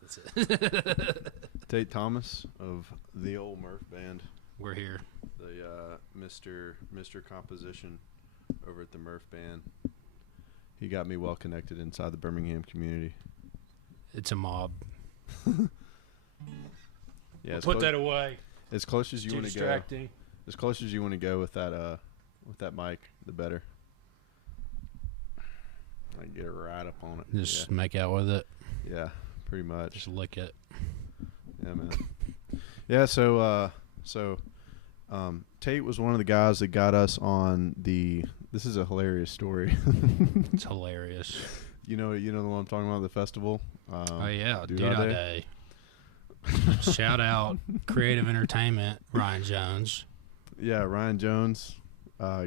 That's it. Tate Thomas of the old Murph band. We're here. The Mr. Composition over at the Murph band. He got me well connected inside the Birmingham community. It's a mob. Yeah, Put that away. As close as you want to go. Distracting. As close as you want to go with that mic, the better. I can get it right up on it. Just make out with it. Yeah, pretty much. Just lick it. Yeah, man. Yeah, so Tate was one of the guys that got us on the. This is a hilarious story. It's hilarious. You know the one I'm talking about, the festival. Oh yeah, Doodah Day. Shout out Creative Entertainment, Ryan Jones. Yeah, Ryan Jones.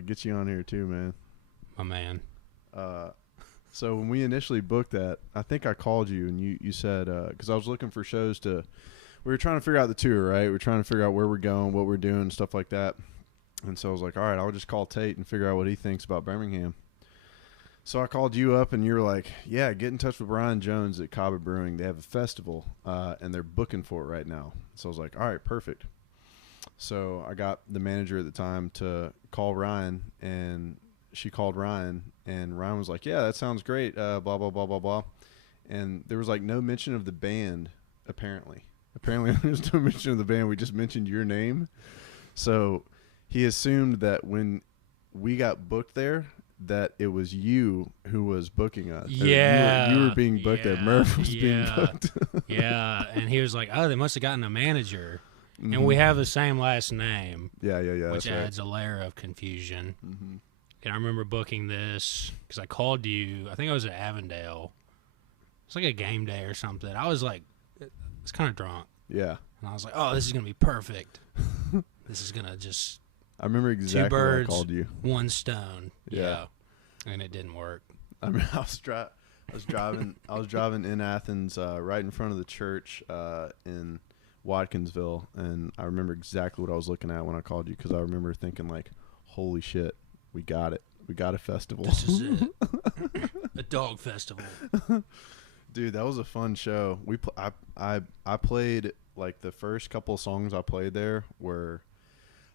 Get you on here too, man. My man. So when we initially booked that, I think I called you and you said, because I was looking for shows we were trying to figure out the tour, right? We're trying to figure out where we're going, what we're doing, stuff like that. And so I was like, all right, I'll just call Tate and figure out what he thinks about Birmingham. So I called you up and you were like, yeah, get in touch with Ryan Jones at Caba Brewing. They have a festival and they're booking for it right now. So I was like, all right, perfect. So I got the manager at the time to call Ryan, and she called Ryan, and Ryan was like, yeah, that sounds great, blah, blah, blah, blah, blah. And there was like no mention of the band, apparently. Apparently there's no mention of the band. We just mentioned your name. So he assumed that when we got booked there, that it was you who was booking us. Yeah. You were being booked that Murph was being booked. Yeah. And he was like, oh, they must have gotten a manager. Mm-hmm. And we have the same last name. Yeah. Which that's adds right. a layer of confusion. Mm-hmm. And I remember booking this because I called you. I think I was at Avondale. It's like a game day or something. I was like, it's kind of drunk. Yeah. And I was like, oh, this is going to be perfect. This is going to just... I remember exactly two birds, when I called you. One stone. Yeah. And it didn't work. I mean, I was driving in Athens, right in front of the church in Watkinsville, and I remember exactly what I was looking at when I called you, because I remember thinking like, holy shit, we got it. We got a festival. This is it. A dog festival. Dude, that was a fun show. I played, like, the first couple of songs I played there were,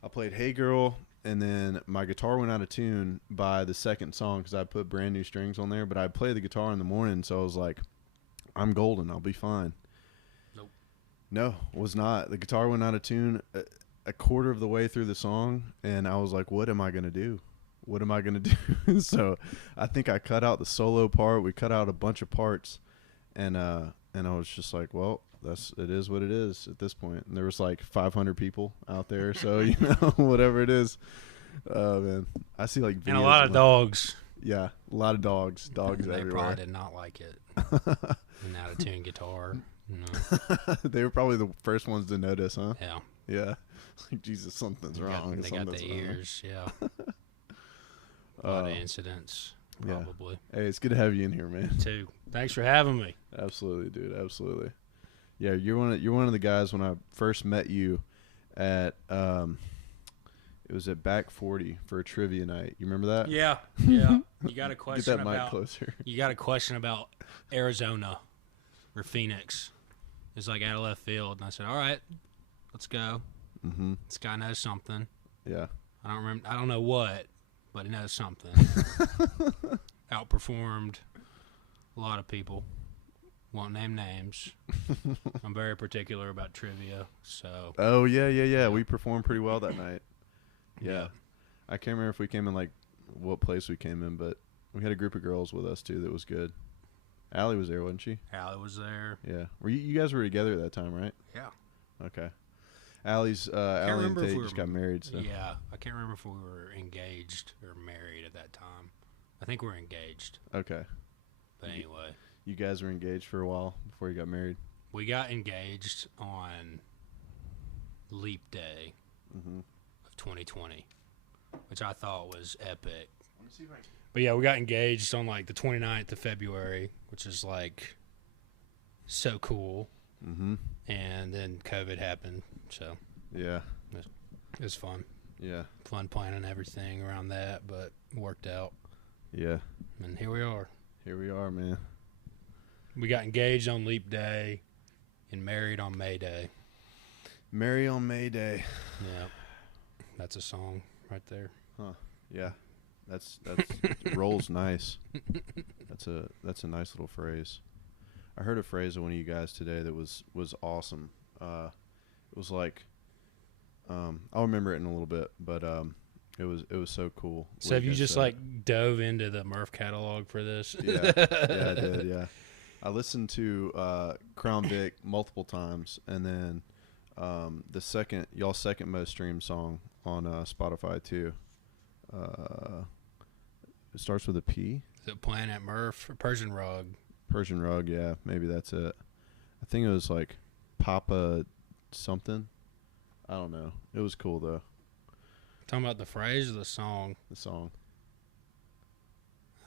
I played Hey Girl, and then my guitar went out of tune by the second song because I put brand new strings on there, but I played the guitar in the morning, so I was like, I'm golden. I'll be fine. Nope. No, was not. The guitar went out of tune a quarter of the way through the song, and I was like, what am I going to do? What am I going to do? So I think I cut out the solo part. We cut out a bunch of parts, and I was just like, well, it is what it is at this point. And there was like 500 people out there, so whatever it is. Man, I see like videos and a lot of dogs. Yeah, a lot of dogs. Dogs they everywhere. probably did not like it. An out of tune guitar. No. They were probably the first ones to notice, huh? Yeah. Yeah. Like, Jesus, something's wrong. They got the ears. Yeah. A lot of incidents. Probably. Yeah. Hey, it's good to have you in here, man. Too. Thanks for having me. Absolutely, dude. Absolutely. Yeah, you're one of the guys when I first met you at it was at Back 40 for a trivia night. You remember that? Yeah. You got a question Get that mic closer. You got a question about Arizona or Phoenix. It's like out of left field, and I said, "All right, let's go." Mm-hmm. This guy knows something. Yeah. I don't remember. I don't know what, but he knows something. Outperformed a lot of people. Won't name names. I'm very particular about trivia, so. Oh yeah. We performed pretty well that night. Yeah. Yeah. I can't remember if we came in like what place we came in, but we had a group of girls with us too that was good. Allie was there, wasn't she? Allie was there. Yeah. You guys were together at that time, right? Yeah. Okay. Allie and Tate just got married. So. Yeah. I can't remember if we were engaged or married at that time. I think we were engaged. Okay. But anyway. You guys were engaged for a while before you got married? We got engaged on Leap Day of 2020, which I thought was epic. Let me see if I can. But yeah, we got engaged on like the 29th of February, which is like so cool. Mm-hmm. And then COVID happened, so yeah, it was fun. Yeah, fun planning everything around that, but worked out. Yeah, and here we are. Here we are, man. We got engaged on Leap Day. and Married on May Day. Marry on May Day. Yeah, that's a song right there. Huh. Yeah. That's rolls nice. That's a nice little phrase. I heard a phrase of one of you guys today that was awesome. It was like, I'll remember it in a little bit, but it was so cool. So have you just like dove into the Murph catalog for this? Yeah, I did. Yeah, I listened to Crown Vic multiple times, and then y'all's second most streamed song on Spotify too. It starts with a P. Is it Planet Murph or Persian Rug? Persian Rug, yeah, maybe that's it. I think it was like Papa something. I don't know. It was cool though. Talking about the phrase or the song? The song.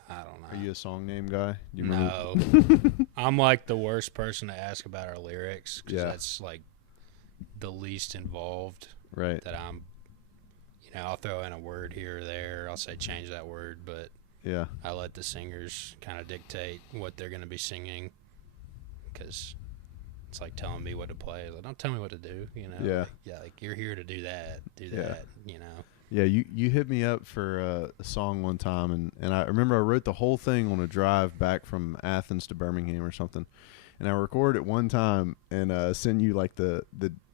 I don't know. Are you a song name guy? Do you No. I'm like the worst person to ask about our lyrics because that's like the least involved. Right. That I'm, I'll throw in a word here or there. I'll say change that word, but yeah, I let the singers kind of dictate what they're going to be singing because it's like telling me what to play. Like, don't tell me what to do, Yeah. Like you're here to do that, that. Yeah, you hit me up for a song one time, and I remember I wrote the whole thing on a drive back from Athens to Birmingham or something, and I recorded it one time and sent you like the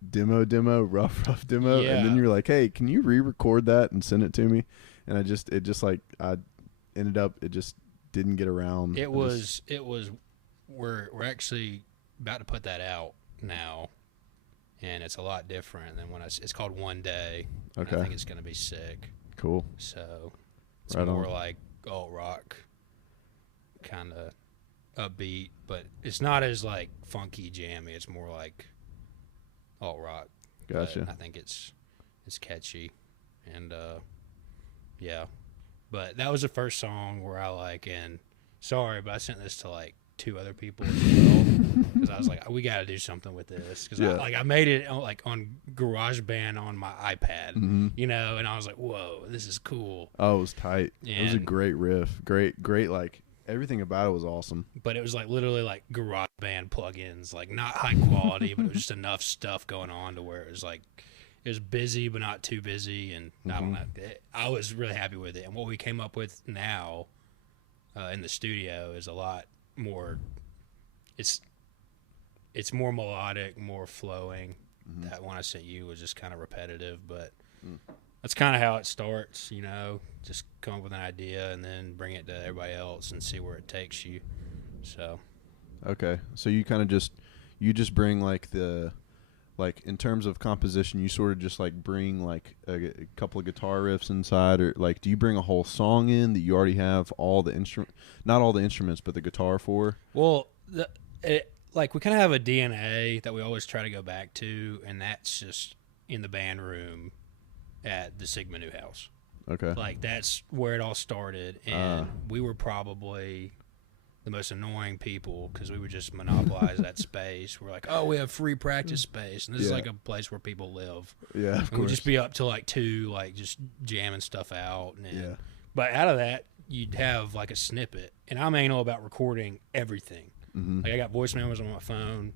demo, rough demo, and then you were like, hey, can you re-record that and send it to me? And I ended up, it just didn't get around. We're actually about to put that out now, and it's a lot different than when it's called One Day. Okay. I think it's going to be sick. Cool. So it's right more on. like alt rock, kind of upbeat, but it's not as like funky jammy. It's more like alt rock. Gotcha. But I think it's catchy, and yeah. But that was the first song where I and sorry, but I sent this to like 2 other people as well because I was like, we got to do something with this because I made it on GarageBand on my iPad, and I was like, whoa, this is cool. Oh, it was tight. It was a great riff, great, like everything about it was awesome. But it was like literally like GarageBand plugins, like not high quality, but it was just enough stuff going on to where it was like. It was busy, but not too busy, and I don't know. I was really happy with it. And what we came up with now in the studio is a lot more. It's more melodic, more flowing. That one I sent you was just kind of repetitive, but that's kind of how it starts. Just come up with an idea and then bring it to everybody else and see where it takes you. So. Okay, so you kind of just bring like in terms of composition, you sort of just like bring like a couple of guitar riffs inside, or like do you bring a whole song in that you already have all the not all the instruments, but the guitar for? Well, we kind of have a DNA that we always try to go back to, and that's just in the band room at the Sigma New House. Okay. Like that's where it all started, and we were probably the most annoying people because we would just monopolize that space. We're like, oh, we have free practice space, and this is like a place where people live. Yeah, and we'd just be up till like 2, like just jamming stuff out. But out of that, you'd have like a snippet, and I'm anal about recording everything. Like I got voice memos on my phone.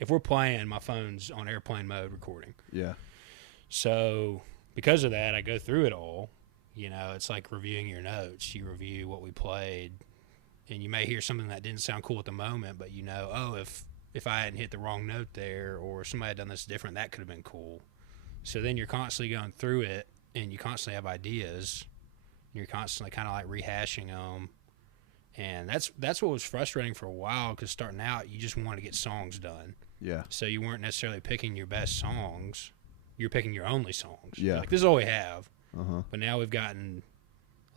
If we're playing, my phone's on airplane mode recording. Yeah. So because of that, I go through it all. It's like reviewing your notes. You review what we played. And you may hear something that didn't sound cool at the moment, but if I hadn't hit the wrong note there or somebody had done this different, that could have been cool. So then you're constantly going through it, and you constantly have ideas. And you're constantly kind of like rehashing them. And that's what was frustrating for a while because starting out, you just wanted to get songs done. Yeah. So you weren't necessarily picking your best songs. You're picking your only songs. Yeah. Like, this is all we have. Uh-huh. But now we've gotten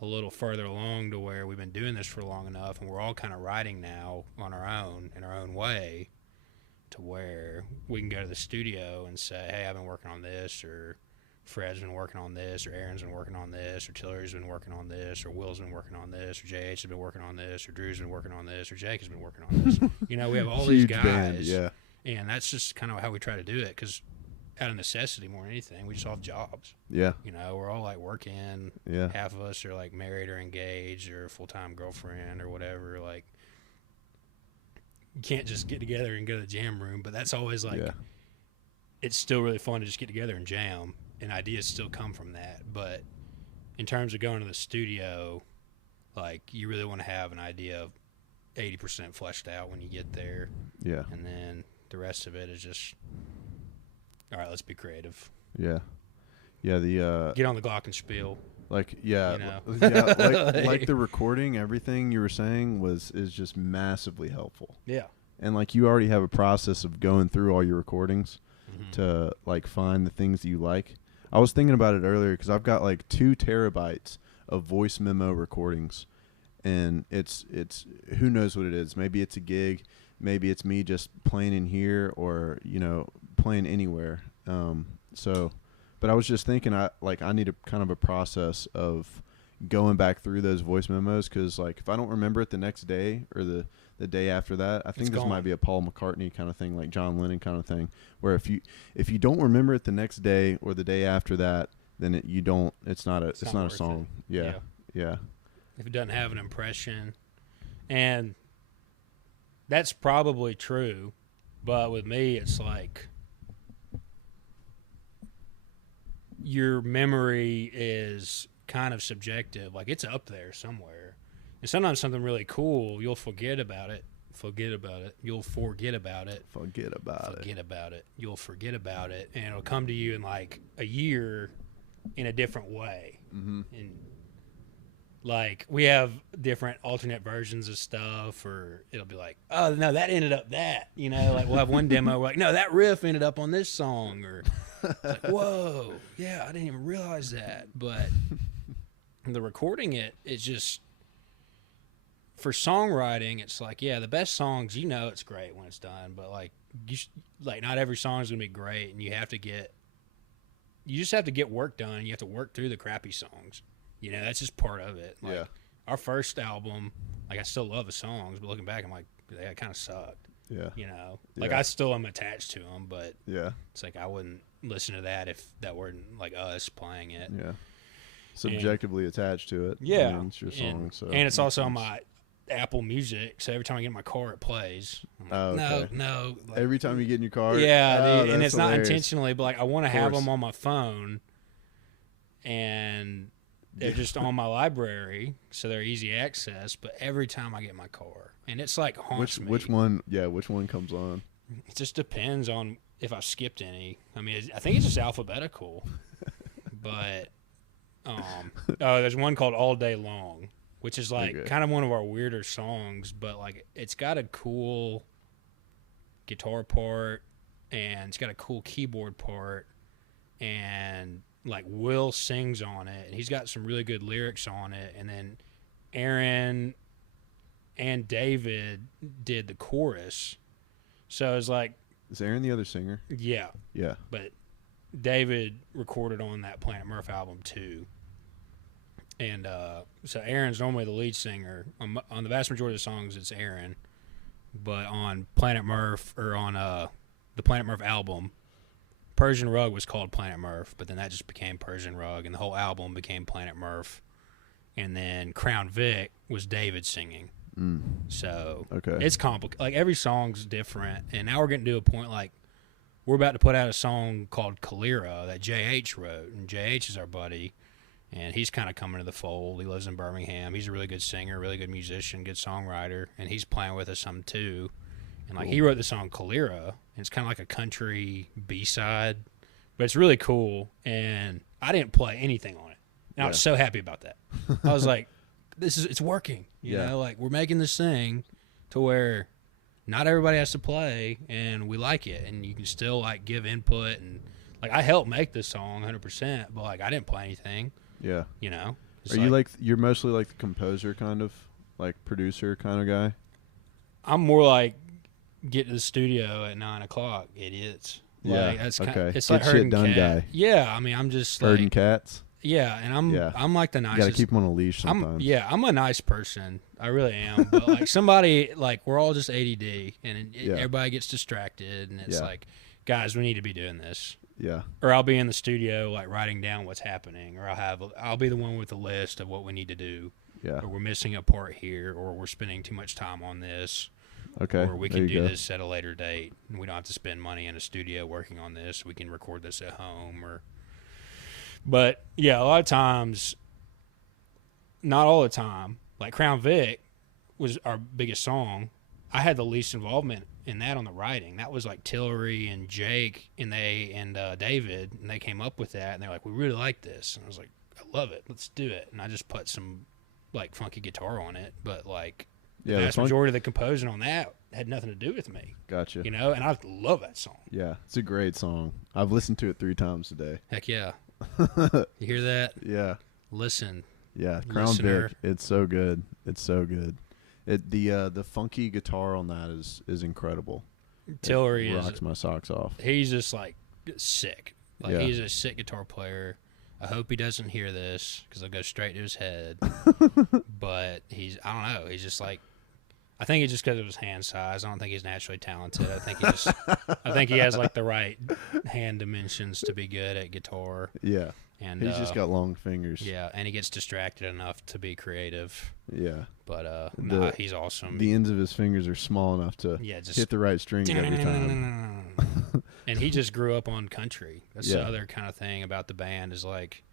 a little further along to where we've been doing this for long enough, and we're all kind of writing now on our own, in our own way, to where we can go to the studio and say, hey, I've been working on this, or Fred's been working on this, or Aaron's been working on this, or Tillery's been working on this, or Will's been working on this, or JH has been working on this, or Drew's been working on this, or Jake has been working on this. We have all these guys, band, yeah. And that's just kind of how we try to do it, because out of necessity more than anything, we just all have jobs. Yeah. We're all like working. Yeah. Half of us are like married or engaged or full-time girlfriend or whatever. Like you can't just get together and go to the jam room, but that's always like, Yeah. it's still really fun to just get together and jam, and ideas still come from that. But in terms of going to the studio, like, you really want to have an idea of 80% fleshed out when you get there. Yeah. And then the rest of it is just, all right, let's be creative. Yeah. Yeah. The Get on the glockenspiel. like yeah, You know? yeah, like the recording, everything you were saying is just massively helpful. Yeah. And like you already have a process of going through all your recordings Mm-hmm. to like find the things that you like. I was thinking about it earlier because I've got like 2 terabytes of voice memo recordings, and it's who knows what it is. Maybe it's a gig, maybe it's me just playing in here, or playing anywhere. But I was just thinking, I need a kind of a process of going back through those voice memos, because like if I don't remember it the next day or the day after that, I think this might be a Paul McCartney kind of thing, like John Lennon kind of thing, where if you don't remember it the next day or the day after that, then it's not a song. Yeah. If it doesn't have an impression. And that's probably true, but with me it's like your memory is kind of subjective. Like, it's up there somewhere. And sometimes something really cool, you'll forget about it. You'll forget about it. You'll forget about it. And it'll come to you in like a year in a different way. Mm-hmm. And like, we have different alternate versions of stuff, or it'll be like, oh no, that ended up that, like we'll have one demo, we're like, no, that riff ended up on this song, or it's like, whoa, yeah, I didn't even realize that. But the recording it's just, for songwriting, it's like, yeah, the best songs, it's great when it's done, but like, not every song is gonna be great, and you just have to get work done, and you have to work through the crappy songs. That's just part of it. Like, Yeah. Our first album, like, I still love the songs, but looking back, I'm like, they kind of sucked. Yeah. Like, Yeah. I still am attached to them, but Yeah. it's like I wouldn't listen to that if that weren't like us playing it. Yeah. Subjectively attached to it. Yeah. I mean, it's your song, so and it's also on my Apple Music, so every time I get in my car, it plays. I'm like, okay. No. Like, Every time you get in your car. yeah, dude, and that's it's not hilarious. intentionally, but like, I want to have course. them on my phone, and they're just on my library, so they're easy access. But every time I get in my car, and it's like haunts me. Which one? Yeah, which one comes on? It just depends on if I've skipped any. I mean, I think it's just alphabetical. But there's one called All Day Long, which is like kind of one of our weirder songs, but like, it's got a cool guitar part, and it's got a cool keyboard part, and like Will sings on it, and he's got some really good lyrics on it, and then Aaron and David did the chorus. So it's like, Is Aaron the other singer? yeah, Yeah. but David recorded on that Planet Murph album too. And so Aaron's normally the lead singer. On the vast majority of the songs, it's Aaron. But on Planet Murph, or on the Planet Murph album, Persian Rug was called Planet Murph, but then that just became Persian Rug, and the whole album became Planet Murph. And then Crown Vic was David singing. So it's complicated. Like, every song's different, and now we're getting to a point like we're about to put out a song called Kalira that JH wrote, and JH is our buddy, and he's kind of coming to the fold. He lives in Birmingham. He's a really good singer, really good musician, good songwriter, and he's playing with us some too. And like, he wrote the song Kalira, and it's kind of like a country B-side, but it's really cool. And I didn't play anything on it, and I was so happy about that. I was like, it's working. You know, like, we're making this thing to where not everybody has to play, and we like it, and you can still like give input, and like, I helped make this song 100%, but like, I didn't play anything. Yeah. Are you you're mostly like the composer kind of, like producer kind of guy? I'm more like, get to the studio at 9:00, idiots. Yeah. Like, that's okay. It's Get like herding shit done cat. guy. Yeah. I mean, I'm just herding like, cats. Yeah, and I'm like the nicest. You gotta keep them on a leash sometimes. I'm a nice person. I really am. But like, somebody, like, we're all just ADD, and everybody gets distracted, and it's like, guys, we need to be doing this. Yeah. Or I'll be in the studio like writing down what's happening, or I'll be the one with the list of what we need to do. Yeah. Or we're missing a part here, or we're spending too much time on this, Okay. Or we there can you do go. this at a later date. And we don't have to spend money in a studio working on this. We can record this at home. But yeah, a lot of times, not all the time. Like Crown Vic was our biggest song. I had the least involvement in that on the writing. That was like Tillery and Jake and David, and they came up with that, and they're like, "We really like this," and I was like, "I love it. Let's do it." And I just put some like funky guitar on it, but like the vast majority of the composing on that had nothing to do with me. Gotcha. You know, and I love that song. Yeah, it's a great song. I've listened to it 3 times today. Heck yeah. You hear that? Yeah. Listen. Yeah, Crown Listener. Vic. It's so good. It's so good. The funky guitar on that is incredible. Tillery rocks my socks off. He's just like sick. Like Yeah. he's a sick guitar player. I hope he doesn't hear this because I'll go straight to his head. But I don't know. He's just like, I think it's just because of his hand size. I don't think he's naturally talented. I think he has like the right hand dimensions to be good at guitar. Yeah. And he's just got long fingers. Yeah, and he gets distracted enough to be creative. Yeah. But he's awesome. The ends of his fingers are small enough to hit the right strings every time. And he just grew up on country. That's Yeah. the other kind of thing about the band is like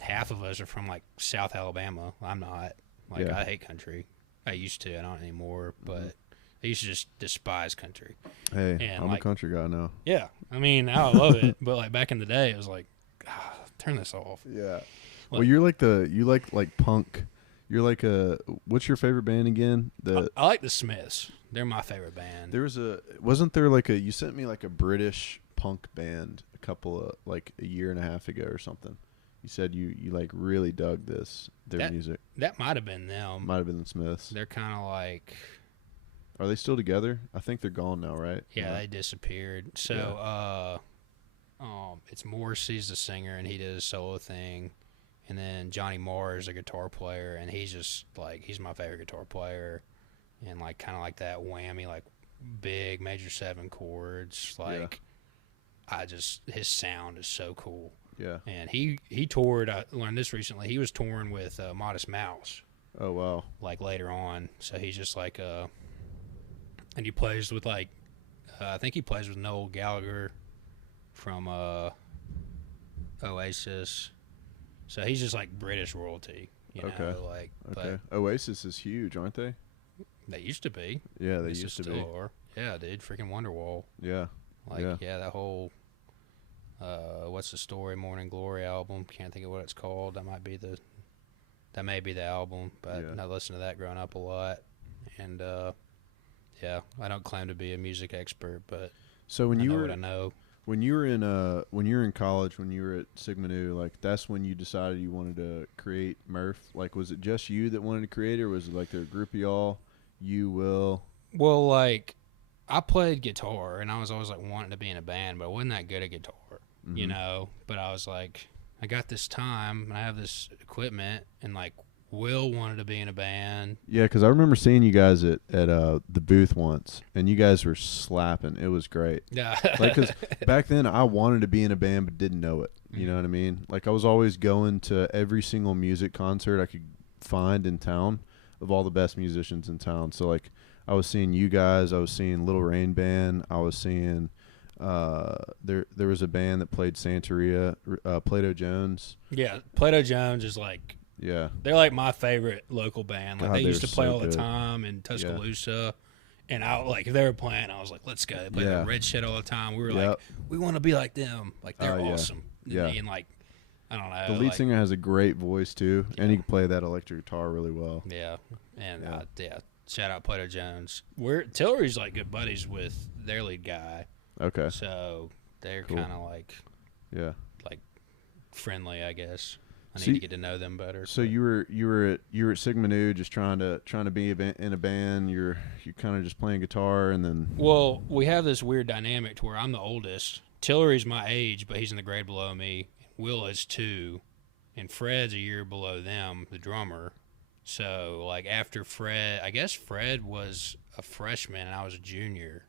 half of us are from like South Alabama. I'm not. Like Yeah. I hate country. I used to. I don't anymore. But I used to just despise country. Hey, And I'm like, a country guy now. Yeah. I mean, now I love it. But like back in the day, it was like, turn this off. Yeah. Well, you like punk. You're like what's your favorite band again? I like the Smiths. They're my favorite band. Wasn't there like you sent me like a British punk band a year and a half ago or something. You said you like really dug their music. That might have been them. Might have been the Smiths. They're kind of like. Are they still together? I think they're gone now, right? Yeah, they disappeared. So, it's Morrissey's the singer, and he did a solo thing, and then Johnny Marr is a guitar player, and he's just like he's my favorite guitar player, and like kind of like that whammy, like big major 7 chords, like his sound is so cool. Yeah. And he toured. I learned this recently. He was touring with Modest Mouse. Oh wow. Like later on, so he's just like and he plays with like I think he plays with Noel Gallagher from Oasis. So he's just like British royalty, you know, like okay. Oasis is huge, aren't they? They used to be. Yeah, they used to be. Are. Yeah, dude, freaking Wonderwall. Yeah. Like that whole what's the story Morning Glory album? Can't think of what it's called. That may be the album, but I listened to that growing up a lot. And I don't claim to be a music expert, but so when I you know were what I know. When you were in college, when you were at Sigma Nu, like that's when you decided you wanted to create Murph. Like, was it just you that wanted to create it, or was it like there a group of y'all? You, Will. Well, like I played guitar, and I was always like wanting to be in a band, but I wasn't that good at guitar, you know. But I was like, I got this time, and I have this equipment, and like Will wanted to be in a band. Yeah, because I remember seeing you guys at the booth once, and you guys were slapping. It was great. Yeah. Like, because back then I wanted to be in a band but didn't know it. You know what I mean? Like, I was always going to every single music concert I could find in town of all the best musicians in town. So, like, I was seeing you guys. I was seeing Little Rain Band. I was seeing there was a band that played Santeria, Plato Jones. Yeah, Plato Jones is like. Yeah. They're like my favorite local band. Like God, they used to play so all good. the time in Tuscaloosa. And I like if they were playing, I was like, let's go. They played the Red Shit all the time. We were like, we want to be like them. Like they're awesome. Yeah. And like I don't know. The lead singer has a great voice too, and he can play that electric guitar really well. Yeah. And shout out Plato Jones. Tillery's like good buddies with their lead guy. Okay. So they're Cool. kind of like friendly, I guess. I need to get to know them better. So you were at Sigma Nu just trying to be in a band. You're kind of just playing guitar, and then. Well, we have this weird dynamic to where I'm the oldest. Tillery's my age, but he's in the grade below me. Will is 2, and Fred's a year below them, the drummer. So like after Fred, I guess Fred was a freshman and I was a junior.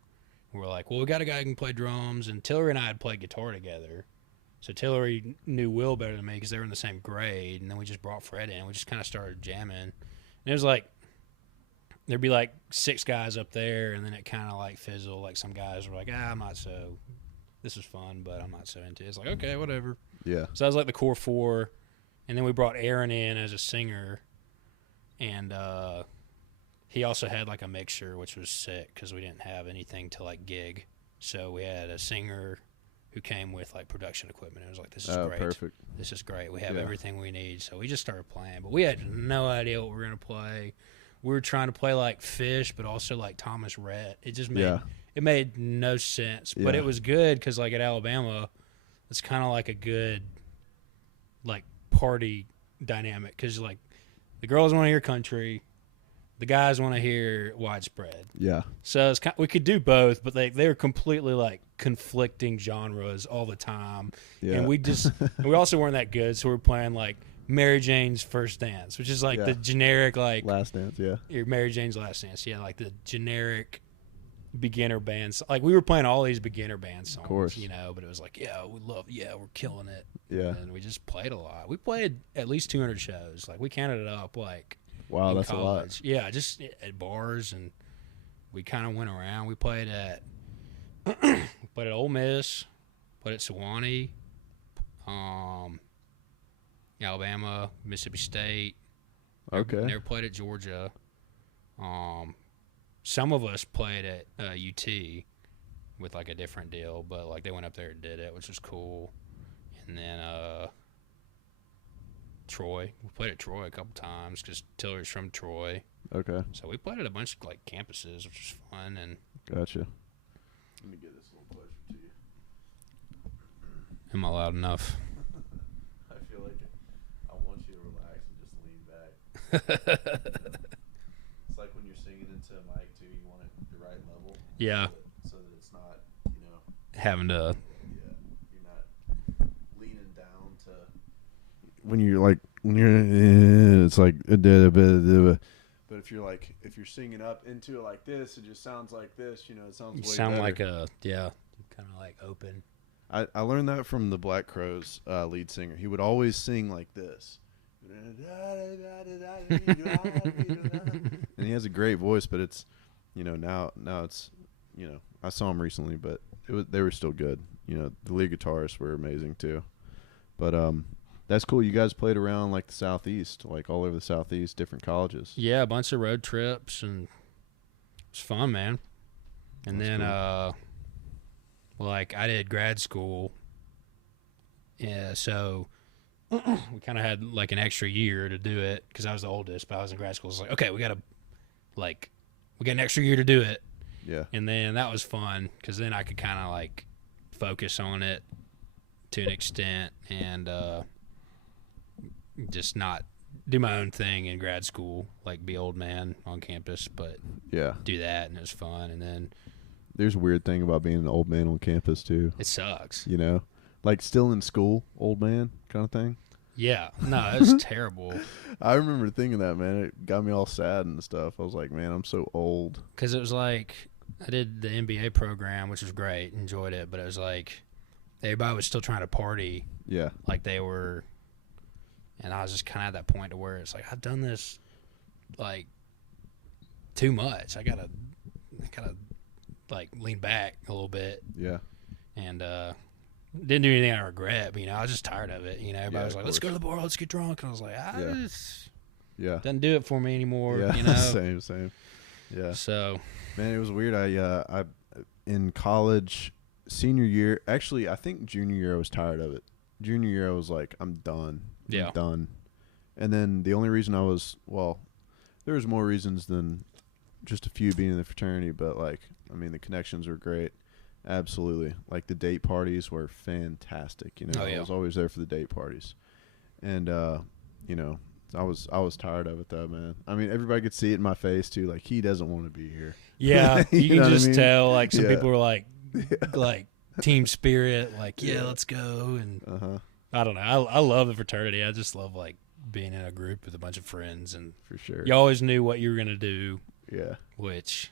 We're like, well, we got a guy who can play drums, and Tillery and I had played guitar together. So Tillery knew Will better than me because they were in the same grade, and then we just brought Fred in. We just kind of started jamming. And it was like, there'd be like 6 guys up there, and then it kind of like fizzled. Like some guys were like, I'm not so. This is fun, but I'm not so into it. It's like, okay, whatever. Yeah. So that was like the core 4, and then we brought Aaron in as a singer, and he also had like a mixer, which was sick because we didn't have anything to like gig. So we had a singer who came with like production equipment. It was like, this is great. Perfect. This is great. We have everything we need. So we just started playing, but we had no idea what we were gonna play. We were trying to play like Fish, but also like Thomas Rhett. It just made it made no sense. But it was good because like at Alabama, it's kind of like a good like party dynamic because like the girls want to hear country, the guys want to hear widespread. Yeah. So it's we could do both, but they were completely like conflicting genres all the time. Yeah. And we also weren't that good, so we're playing like Mary Jane's First Dance, which is like the generic like Last Dance, your Mary Jane's Last Dance, like the generic beginner bands. Like we were playing all these beginner band songs, of course. But it was like, we're killing it. Yeah. And we just played a lot. We played at least 200 shows. Like we counted it up like wow, that's college. a lot. Yeah, just at bars, and we kind of went around. We played at Ole Miss, played at Sewanee, Alabama, Mississippi State. Okay. Never played at Georgia. Some of us played at UT with like a different deal, but like they went up there and did it, which was cool. And then Troy. We played at Troy a couple times because Tiller's from Troy. Okay. So we played at a bunch of like campuses, which was fun. And gotcha. Let me get this a little closer to you. Am I loud enough? I feel like I want you to relax and just lean back. It's like when you're singing into a mic too. You want it the right level. Yeah. So that it's not, having to. Yeah. You're not leaning down to. When you're it's like but if you're singing up into it like this, it just sounds like this. It sounds. You way sound better. like kind of like open. I learned that from the Black Crowes lead singer. He would always sing like this. And he has a great voice, but it's, now it's, I saw him recently, but they were still good. The lead guitarists were amazing too. But that's cool. You guys played around like the Southeast, like all over the Southeast, different colleges. Yeah, a bunch of road trips, and it was fun, man. And that's then cool. Like I did grad school. Yeah, so we kind of had like an extra year to do it because I was the oldest, but I was in grad school. It's like, okay, we got an extra year to do it. Yeah. And then that was fun because then I could kind of like focus on it to an extent and just not do my own thing in grad school, like be old man on campus, but do that, and it was fun. And then there's a weird thing about being an old man on campus too. It sucks. Like still in school, old man kind of thing. Yeah. No, it was terrible. I remember thinking that, man. It got me all sad and stuff. I was like, man, I'm so old. Because it was like I did the MBA program, which was great, enjoyed it, but it was like everybody was still trying to party. Yeah. Like they were, and I was just kind of at that point to where it's like I've done this like too much. I gotta like lean back a little bit. Yeah. And didn't do anything I regret, but I was just tired of it. Everybody was like, "Let's go to the bar, let's get drunk," and I was like, doesn't do it for me anymore." Yeah. Same. Yeah. So, man, it was weird. I in college, senior year, actually, I think junior year I was tired of it. Junior year I was like, I'm done. I'm done. And then the only reason there was more reasons than just a few being in the fraternity, but the connections were great. Absolutely. Like the date parties were fantastic. I was always there for the date parties. And I was tired of it though, man. Everybody could see it in my face too, like he doesn't want to be here. Yeah. You can just tell like some people were like team spirit, like, let's go. And I don't know. I love the fraternity. I just love like being in a group with a bunch of friends, and for sure. You always knew what you were gonna do. Yeah. Which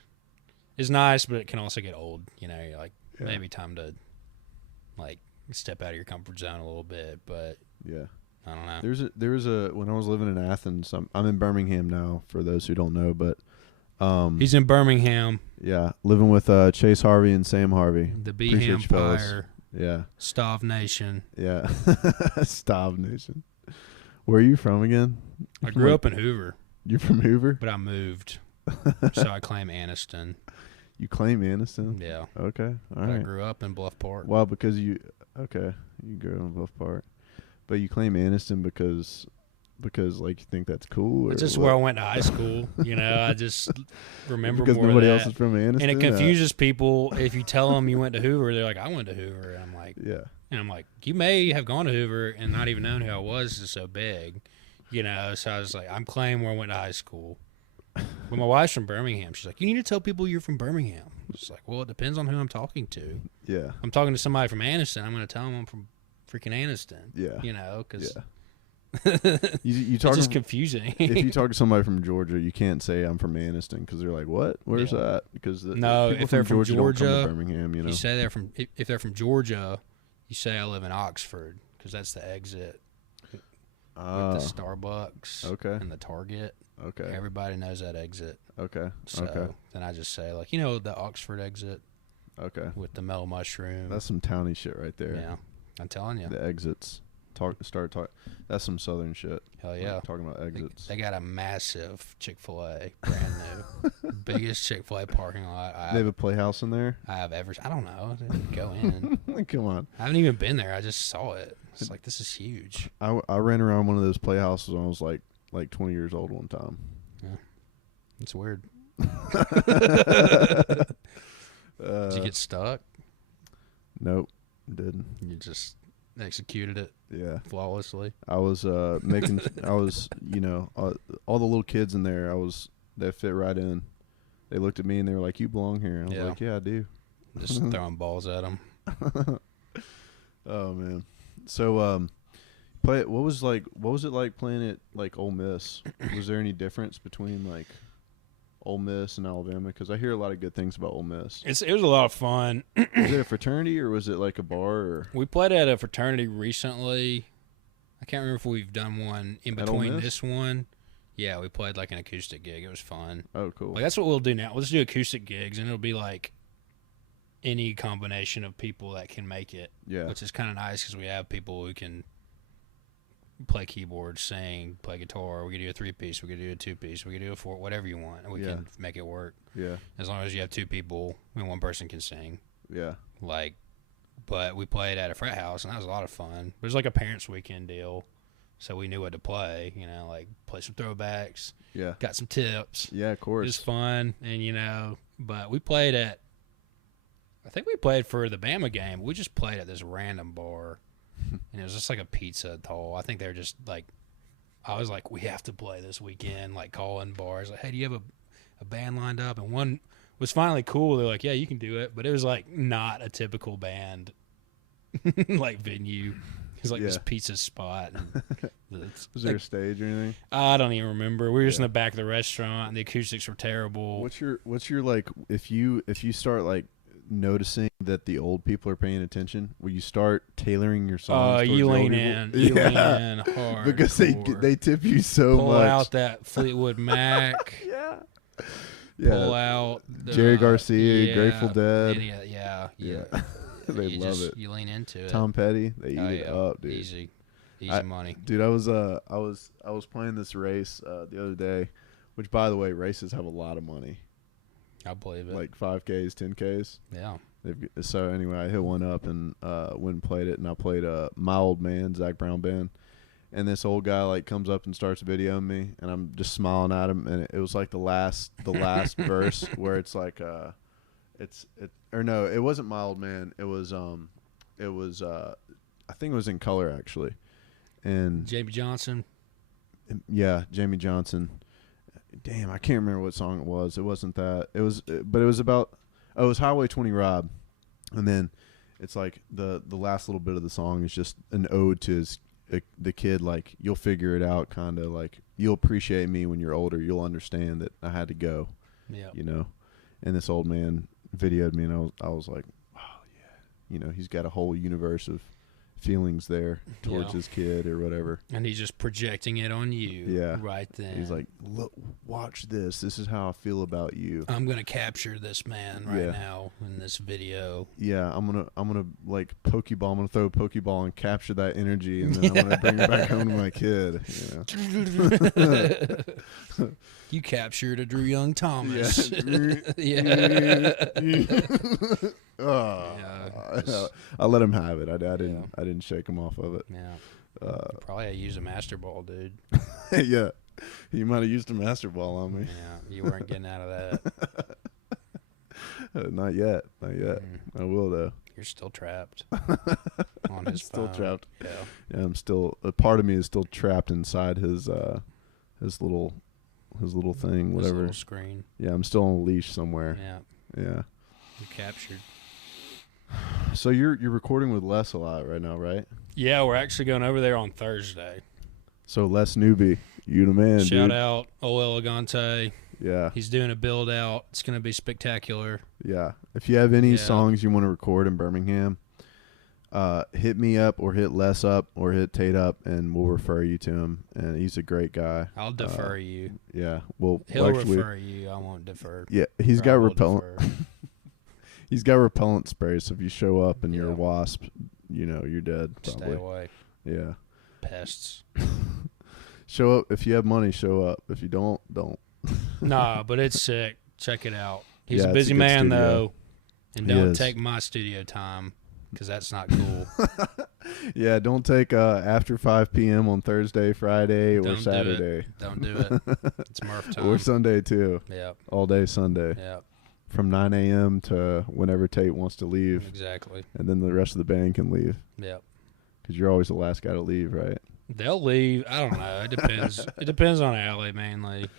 is nice, but it can also get old. You're like maybe time to like step out of your comfort zone a little bit. But I don't know. There was a when I was living in Athens. I'm in Birmingham now. For those who don't know, but He's in Birmingham. Yeah, living with Chase Harvey and Sam Harvey. The Appreciate Bham you, fellas. Fire. Yeah. Stav Nation. Yeah. Stop Nation. Where are you from again? I grew up in Hoover. You're from Hoover? But I moved. So I claim Anniston. You claim Anniston? Yeah. Okay. All right. I grew up in Bluff Park. Well, because you grew up in Bluff Park. But you claim Anniston because like you think that's cool? It's just where I went to high school. I just remember because more nobody of else that. is from Anniston? And it confuses people if you tell them you went to Hoover. They're like, I went to Hoover. And I'm like, yeah. And I'm like, you may have gone to Hoover and not even known who I was. It's so big. So I was like, I'm claiming where I went to high school. But my wife's from Birmingham. She's like, you need to tell people you're from Birmingham. It's like, well, it depends on who I'm talking to. Yeah. I'm talking to somebody from Anniston. I'm going to tell them I'm from freaking Anniston. Yeah. Because you talk it's just confusing. If you talk to somebody from Georgia, you can't say I'm from Anniston because they're like, what? Where's that? Because if they're from Georgia, don't come to Birmingham, you say they're from. If they're from Georgia, you say I live in Oxford because that's the exit. With the Starbucks. Okay. And the Target. Okay. Everybody knows that exit. Okay. So then I just say the Oxford exit. Okay. With the mellow mushroom. That's some towny shit right there. Yeah, I'm telling you. The exits. Start talk. That's some southern shit. Hell yeah. Like, talking about exits. They got a massive Chick-fil-A, brand new, biggest Chick-fil-A parking lot. They have a playhouse in there. I don't know. Go in. Come on. I haven't even been there. I just saw it. It's like, this is huge. I ran around one of those playhouses when I was like 20 years old one time. Yeah, it's weird. Did you get stuck? Nope, didn't. You just executed it. Yeah, flawlessly. I was making. I was all the little kids in there. They fit right in. They looked at me and they were like, "You belong here." And I was like, "Yeah, I do." Just throwing balls at them. Oh man. So what was it like playing at like Ole Miss? Was there any difference between like Ole Miss and Alabama? Because I hear a lot of good things about Ole Miss. It was a lot of fun. Was it a fraternity or was it like a bar? Or? We played at a fraternity recently. I can't remember if we've done one in between this one. Yeah, we played like an acoustic gig. It was fun. Oh, cool. Like that's what we'll do now. We'll just do acoustic gigs, and it'll be like any combination of people that can make it. Yeah. Which is kind of nice because we have people who can play keyboard, sing, play guitar. We could do a 3-piece. We could do a 2-piece. We could do a 4, whatever you want. And we can make it work. Yeah. As long as you have 2 people and one person can sing. Yeah. But we played at a frat house, and that was a lot of fun. It was like a parents' weekend deal. So we knew what to play, play some throwbacks. Yeah. Got some tips. Yeah, of course. It was fun. And, but we played I think we played for the Bama game. We just played at this random bar. And it was just like a pizza hole. I think they were just like, I was like, we have to play this weekend, like calling bars. Like, hey, do you have a band lined up? And one was finally cool. They're like, yeah, you can do it. But it was like not a typical band like venue. It was like this pizza spot. Was there a stage or anything? I don't even remember. We were just in the back of the restaurant, and the acoustics were terrible. What's your like if you start like noticing that the old people are paying attention, will you start tailoring your songs? You lean in, lean in hard because they tip you so much. Pull out that Fleetwood Mac. Pull out Jerry Garcia, Grateful Dead. Yeah. They love it. You lean into it. Tom Petty, they eat it up, dude. Easy money. Dude, I was playing this race the other day, which by the way, races have a lot of money. I believe it. Like 5Ks, 10Ks. Yeah. So anyway, I hit one up and went and played it, and I played My Old Man, Zach Brown Band. And this old guy like comes up and starts videoing me, and I'm just smiling at him, and it was like the last verse where it's like it wasn't My Old Man. It was I think it was In Color actually. And Jamie Johnson. Yeah, Jamie Johnson. Damn, I can't remember what song it was. It wasn't that. But it was about. Oh, it was Highway 20 Rob, and then it's like the last little bit of the song is just an ode to the kid. Like, you'll figure it out, kind of like you'll appreciate me when you're older. You'll understand that I had to go. Yeah. And this old man videoed me, and I was like, wow, yeah. He's got a whole universe of feelings there towards his kid or whatever. And he's just projecting it on you. Yeah. Right then. He's like, look, watch this. This is how I feel about you. I'm gonna capture this man right now in this video. Yeah, I'm gonna like Pokeball. I'm gonna throw a Pokeball and capture that energy, and then I'm gonna bring it back home to my kid. You captured a Drew Young Thomas. Yeah. I let him have it. I didn't shake him off of it. Yeah. Probably I used a master ball, dude. Yeah. You might have used a master ball on me. Yeah, you weren't getting out of that. Not yet. I will though. You're still trapped on his still phone. trapped. Yeah. I'm still. A part of me is still trapped inside his little thing, whatever. His little screen. Yeah, I'm still on a leash somewhere. Yeah. Yeah. You're captured. So you're recording with Les a lot right now, right? Yeah, we're actually going over there on Thursday. So Les Newby, you the man, Shout dude. out O Elegante. Yeah. He's doing a build out. It's going to be spectacular. Yeah. If you have any songs you want to record in Birmingham, hit me up or hit Les up or hit Tate up, and we'll refer you to him. And he's a great guy. I'll defer you. Yeah. Well, He'll actually, refer you. I won't defer. Yeah. He's got repellent. Defer. He's got repellent spray, so if you show up and you're a wasp, you're dead. Probably. Stay away. Yeah. Pests. Show up. If you have money, show up. If you don't. Nah, but it's sick. Check it out. He's a it's busy good man, studio. though. And He don't is. take my studio time, because that's not cool. Yeah, don't take after 5 p.m. on Thursday, Friday, or Don't do it. Saturday. Don't do it. It's Murph time. Or Sunday, too. Yep. All day Sunday. Yep. From 9 a.m. to whenever Tate wants to leave. Exactly. And then the rest of the band can leave. Yep. Because you're always the last guy to leave, right? They'll leave. I don't know. It depends. It depends on Allie, mainly.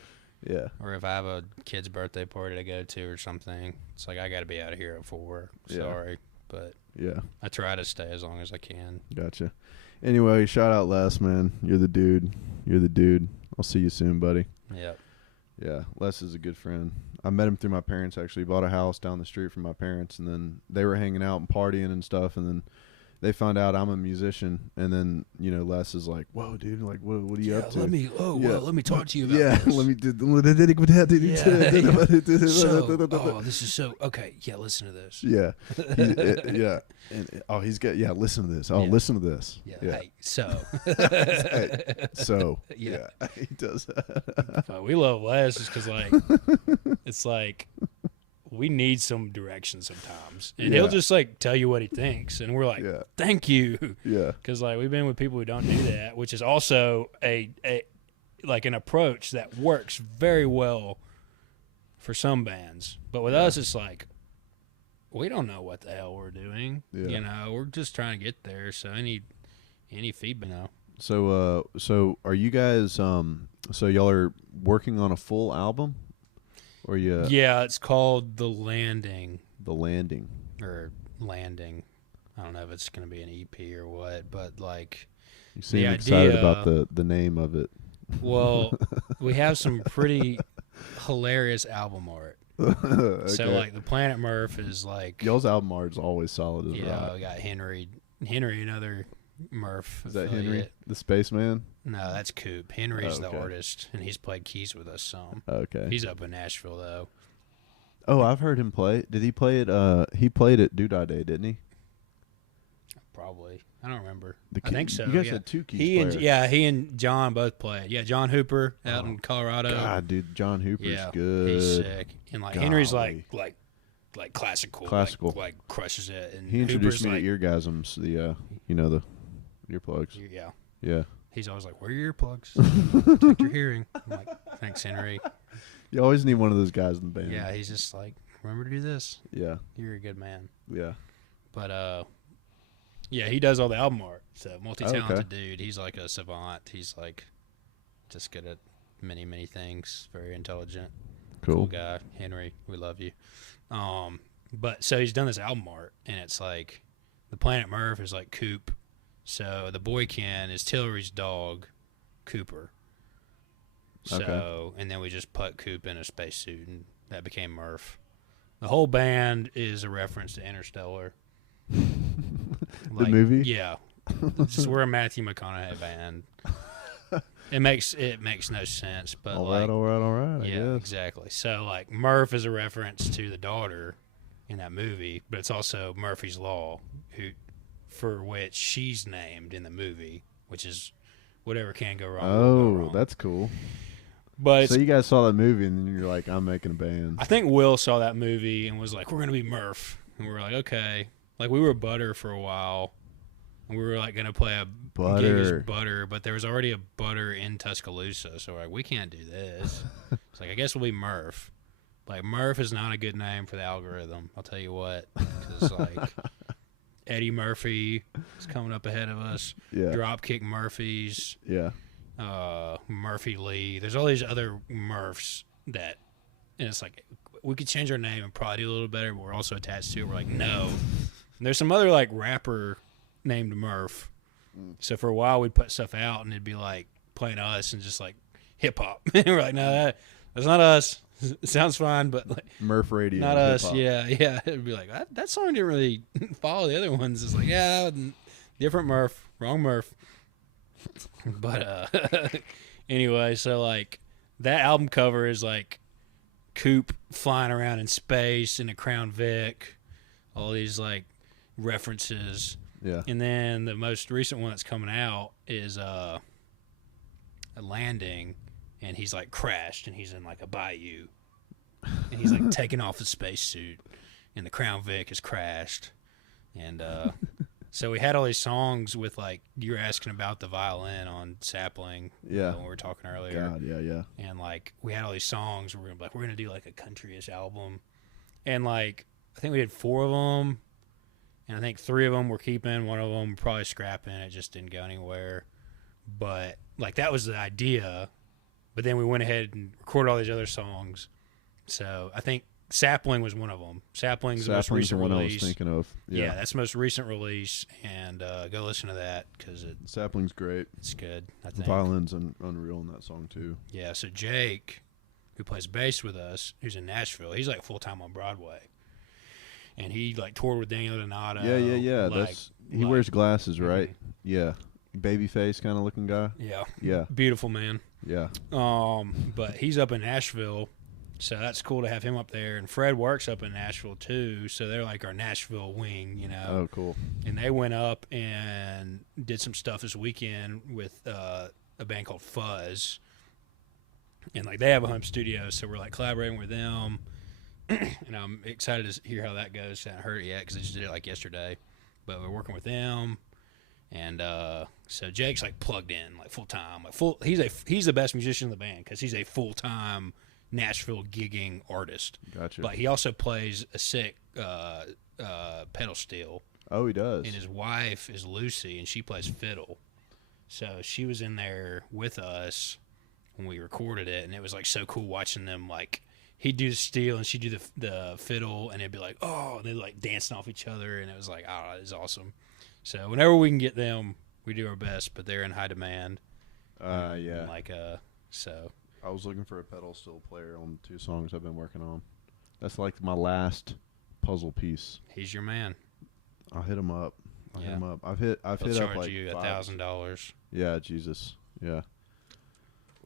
Yeah. Or if I have a kid's birthday party to go to or something. It's like, I got to be out of here at 4. Sorry. But yeah, I try to stay as long as I can. Gotcha. Anyway, shout out Les, man. You're the dude. I'll see you soon, buddy. Yep. Yeah, Les is a good friend. I met him through my parents, actually. Bought a house down the street from my parents, and then they were hanging out and partying and stuff, and then they found out I'm a musician, and then, Les is like, whoa, dude, like, what are you up to? Let me talk to you about this. Let me do this is so, okay, listen to this. Yeah. And, he's got, listen to this. Listen to this. Yeah. Hey, so. Yeah, he does. We love Les just because, like, it's like, we need some direction sometimes. And he'll just, like, tell you what he thinks. And we're like, thank you. Yeah. Because, like, we've been with people who don't do that, which is also an approach that works very well for some bands. But with us, it's like, we don't know what the hell we're doing. Yeah. We're just trying to get there. So any feedback, So are you guys, so y'all are working on a full album? Or Yeah, it's called The Landing. The Landing. Or Landing. I don't know if it's going to be an EP or what, but, like, you seem excited about the name of it. Well, we have some pretty hilarious album art. Okay. So, like, the Planet Murph is, like... Y'all's album art is always solid as rock. We got Henry, another Murph. Is that affiliate. Henry, the spaceman? No, that's Coop. Henry's okay. the artist, and he's played keys with us some. Okay. He's up in Nashville, though. Oh, I've heard him play. Did he play it? He played at Doodah Day, didn't he? Probably. I don't remember. I think so. You guys had two keys players. He and John both played. Yeah, John Hooper out in Colorado. God, dude, John Hooper's good. He's sick. And, like, Henry's like classical. Like crushes it. And he introduced Hooper's me to eargasms, the earplugs. Yeah. Yeah. He's always like, "Where are your earplugs? Take your hearing." I'm like, "Thanks, Henry." You always need one of those guys in the band. Yeah, he's just like, "Remember to do this." Yeah. You're a good man. Yeah. But he does all the album art. So multi-talented dude. He's like a savant. He's like just good at many, many things. Very intelligent. Cool guy. Henry, we love you. But so he's done this album art, and it's like the Planet Murph is like Coop. So the boy Ken is Tillery's dog, Cooper. So, and then we just put Coop in a spacesuit, and that became Murph. The whole band is a reference to Interstellar. The movie? Yeah. Just we're a Matthew McConaughey band. It makes no sense, but all right. I yeah, guess. exactly. So like Murph is a reference to the daughter in that movie, but it's also Murphy's Law, for which she's named in the movie, which is whatever can go wrong. Will go wrong. That's cool. But so you guys saw that movie, and then you're like, I'm making a band. I think Will saw that movie and was like, we're gonna be Murph, and we were like, okay. Like we were Butter for a while. We were like gonna play a gig as Butter, but there was already a Butter in Tuscaloosa, so we're like, we can't do this. It's like, I guess we'll be Murph. Like Murph is not a good name for the algorithm. I'll tell you what, because like Eddie Murphy is coming up ahead of us. Yeah. Dropkick Murphys. Yeah. Murphy Lee. There's all these other Murphs and it's like we could change our name and probably do a little better, but we're also attached to it. We're like, no. And there's some other like rapper named Murph. So for a while we'd put stuff out and it'd be like playing us and just like hip hop. And we're like, no, that's not us. It sounds fine, but like Murph Radio. Not us. Yeah. It'd be like that song didn't really follow the other ones. It's like, yeah, different Murph, wrong Murph. But anyway, so like that album cover is like Coop flying around in space in a Crown Vic, all these like references. Yeah. And then the most recent one that's coming out is a landing, and he's like crashed, and he's in like a bayou, and he's like taking off his spacesuit, and the Crown Vic is crashed, and so we had all these songs with like you were asking about the violin on Sapling, yeah, when we were talking earlier. God, yeah, and like we had all these songs. We're gonna do like a countryish album, and like I think we did 4 of them. And I think 3 of them we're keeping. 1 of them we're probably scrapping. It just didn't go anywhere. But, like, that was the idea. But then we went ahead and recorded all these other songs. So I think Sapling was one of them. Sapling's the most recent release. One I was thinking of. Yeah, that's the most recent release. And go listen to that because Sapling's great. It's good, I think. The violin's unreal in that song, too. Yeah, so Jake, who plays bass with us, who's in Nashville, he's, like, full-time on Broadway. And he like toured with Daniel Donato. Yeah. Like, he wears glasses, right? Yeah, baby face kind of looking guy. Yeah. Beautiful man. Yeah. But he's up in Nashville, so that's cool to have him up there. And Fred works up in Nashville too, so they're like our Nashville wing, you know. Oh, cool. And they went up and did some stuff this weekend with a band called Fuzz, and like they have a home studio, so we're like collaborating with them. And I'm excited to hear how that goes. I haven't heard it yet because I just did it like yesterday. But we're working with them, and so Jake's like plugged in, like full time, like He's the best musician in the band because he's a full time Nashville gigging artist. Gotcha. But he also plays a sick pedal steel. Oh, he does. And his wife is Lucy, and she plays fiddle. So she was in there with us when we recorded it, and it was like so cool watching them like. He'd do the steel and she'd do the fiddle, and it'd be like, oh, and they'd like dancing off each other, and it was like, oh, it's awesome. So whenever we can get them, we do our best, but they're in high demand. Yeah. So. I was looking for a pedal steel player on 2 songs I've been working on. That's like my last puzzle piece. He's your man. I'll hit him up. I've hit He'll up charge like you $1,000. Yeah, Jesus. Yeah.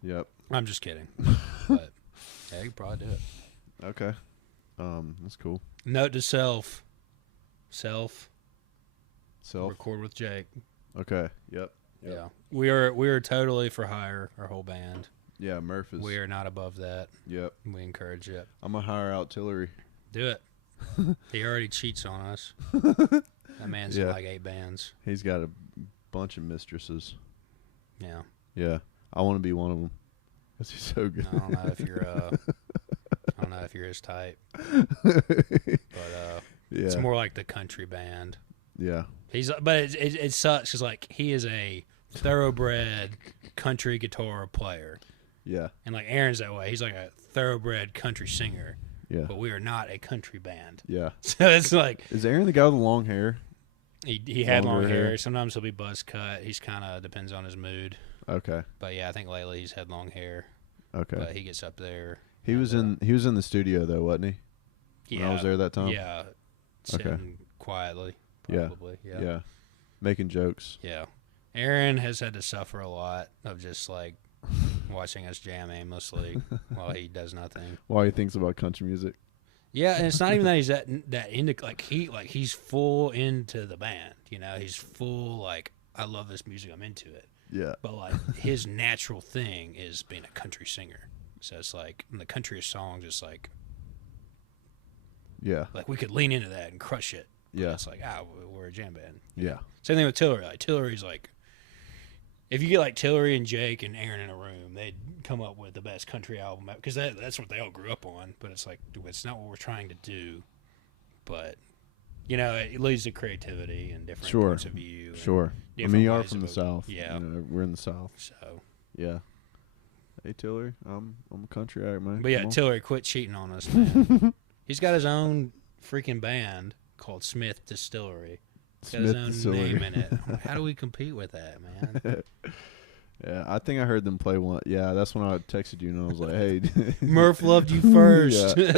Yep. I'm just kidding, but. Yeah, you could probably do it. Okay. That's cool. Note to self. Self. Record with Jake. Okay. Yep. Yeah. We are totally for hire, our whole band. Yeah, Murph is. We are not above that. Yep. We encourage it. I'm gonna hire out Tillery. Do it. He already cheats on us. That man's in like 8 bands. He's got a bunch of mistresses. Yeah. Yeah. I want to be one of them. Cause he's so good. I don't know if you're his type. But it's more like the country band. Yeah. But it sucks because like he is a thoroughbred country guitar player. Yeah. And like Aaron's that way. He's like a thoroughbred country singer. Yeah. But we are not a country band. Yeah. So it's like. Is Aaron the guy with the long hair? He had long hair. Sometimes he'll be buzz cut. He's kind of depends on his mood. Okay. But yeah, I think lately he's had long hair. Okay. But he gets up there. He was in the studio though, wasn't he? Yeah. When I was there that time. Yeah. Sitting quietly. Probably. Yeah. Making jokes. Yeah. Aaron has had to suffer a lot of just like watching us jam aimlessly while he does nothing. While he thinks about country music. Yeah, and it's not even that he's that into he's full into the band. You know, he's full like I love this music, I'm into it. Yeah. But like his natural thing is being a country singer. So it's like in the countryest songs, it's like like we could lean into that and crush it. Yeah. It's like we're a jam band. Yeah. Same thing with Tillery. Like Tillery's like. If you get like Tillery and Jake and Aaron in a room, they'd come up with the best country album because that's what they all grew up on. But it's like it's not what we're trying to do. But you know, it leads to creativity and different points of view. Sure. I mean, you are from the South. Yeah, you know, we're in the South. So yeah. Hey Tillery, I'm a country act, man. But yeah, Tillery, quit cheating on us, man. He's got his own freaking band called Smith Distillery. It's got his own name in it. Like, how do we compete with that, man? Yeah, I think I heard them play one. Yeah, that's when I texted you and I was like, "Hey, Murph loved you first." Yeah,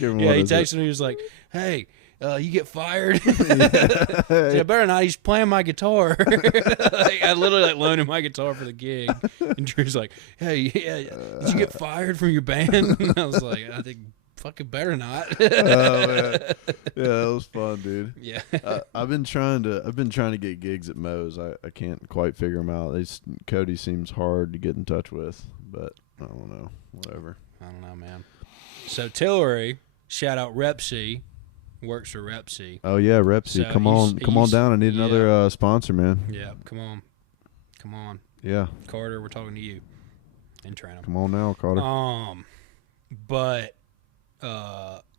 he texted me. He was like, "Hey, you get fired." I better not. He's playing my guitar. Like, I literally loaned him my guitar for the gig, and Drew's like, "Hey, yeah, did you get fired from your band?" And I was like, "I think." Fucking better not. Oh man, yeah, that was fun, dude. Yeah, I've been trying to get gigs at Moe's. I can't quite figure them out. Cody seems hard to get in touch with, but I don't know. Whatever. I don't know, man. So Tillery, shout out Repsy, works for Repsy. Oh yeah, Repsy, So come on down. I need another sponsor, man. Yeah, come on. Yeah, Carter, we're talking to you. In Trenton. Come on now, Carter. But.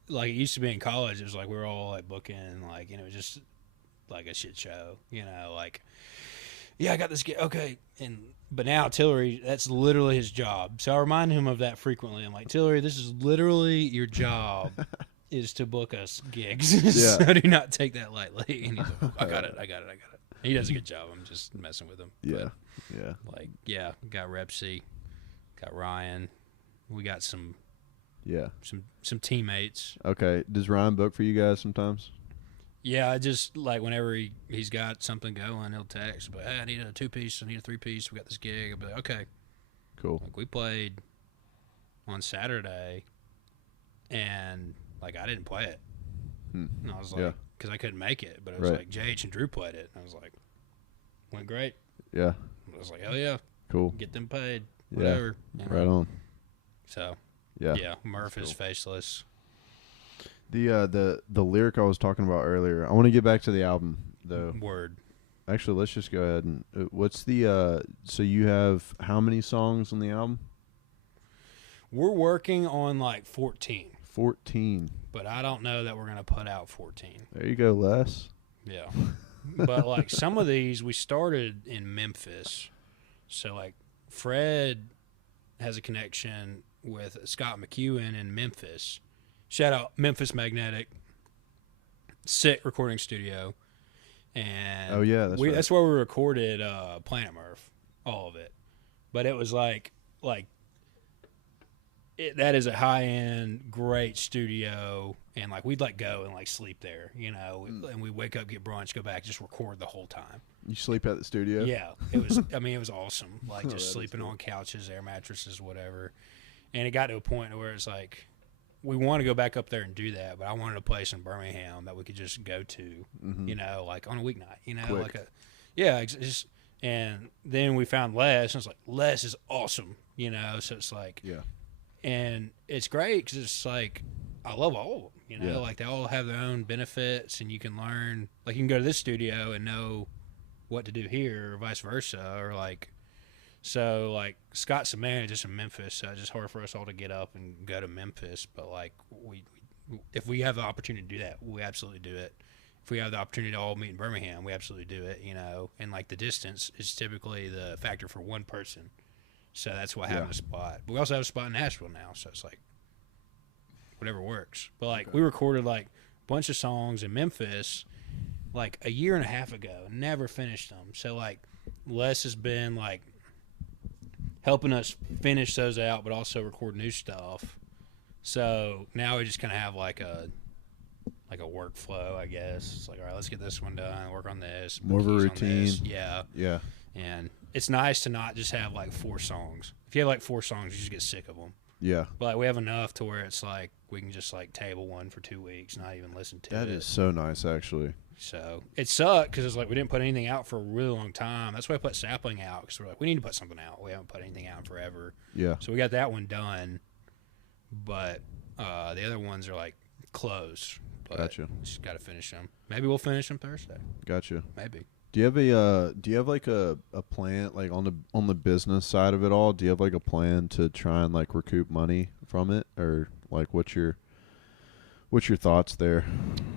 Like it used to be in college, it was like we were all like booking, like, you know, just like a shit show, you know, like, yeah, I got this gig, okay, but now Tillery, that's literally his job. So I remind him of that frequently. I'm like, Tillery, this is literally your job, is to book us gigs. Yeah. So do not take that lightly. And he's like, I got it. He does a good job. I'm just messing with him. Yeah, but, yeah. Like, yeah, got Repsy, got Ryan, we got some. Yeah. Some teammates. Okay. Does Ryan book for you guys sometimes? Yeah, I just like whenever he's got something going, he'll text. But hey, I need a 2-piece. I need a 3-piece. We got this gig. I'll be like, okay. Cool. Like we played on Saturday, and like I didn't play it. And I was like, because I couldn't make it. But it was like JH and Drew played it. And I was like, went great. Yeah. I was like, hell yeah. Cool. Get them paid. Whatever. Yeah. Right on. So. Yeah. Yeah, Murph is faceless. The lyric I was talking about earlier. I want to get back to the album though. Word. Actually, let's just go ahead and what's the so you have how many songs on the album? We're working on like 14. 14. But I don't know that we're going to put out 14. There you go, Les. Yeah. But like some of these we started in Memphis. So like Fred has a connection with Scott McEwen in Memphis. Shout out Memphis Magnetic. Sick recording studio. And oh yeah, that's where we recorded Planet Murph, all of it. But it was like that is a high-end, great studio, and like we'd like go and like sleep there, you know, and we wake up, get brunch, go back, just record the whole time. You sleep at the studio? Yeah, it was. I mean, it was awesome. Like just sleeping on couches, air mattresses, whatever. And it got to a point where it's like, we want to go back up there and do that, but I wanted a place in Birmingham that we could just go to, you know, like on a weeknight, you know, quick. Just, and then we found Les, and it's like, Les is awesome, you know, so it's like, and it's great because it's like, I love all of them, you know, like they all have their own benefits, and you can learn, like you can go to this studio and know what to do here, or vice versa, or like, so, like, Scott's a man just in Memphis, so it's just hard for us all to get up and go to Memphis. But, like, if we have the opportunity to do that, we absolutely do it. If we have the opportunity to all meet in Birmingham, we absolutely do it, you know. And, like, the distance is typically the factor for one person. So that's why having a spot. But we also have a spot in Nashville now, so it's like, whatever works. But, like, we recorded, like, a bunch of songs in Memphis, like, a year and a half ago. Never finished them. So, like, Les has been, like, helping us finish those out, but also record new stuff. So now we just kind of have like like a workflow, I guess. It's like, all right, let's get this one done, work on this. More of a routine. Yeah. Yeah. And it's nice to not just have like 4 songs. If you have like 4 songs, you just get sick of them. Yeah. But like, we have enough to where it's like we can just like table one for 2 weeks, not even listen to it. That is so nice, actually. So it sucked because it's like we didn't put anything out for a really long time. That's why I put Sapling out, because we're like, we need to put something out. We haven't put anything out in forever. Yeah. So we got that one done, but the other ones are like closed. But Gotcha. Just got to finish them. Maybe we'll finish them Thursday. Gotcha. Maybe. Do you have like a plan, like on the business side of it all? Do you have like a plan to try and like recoup money from it, or like what's your thoughts there?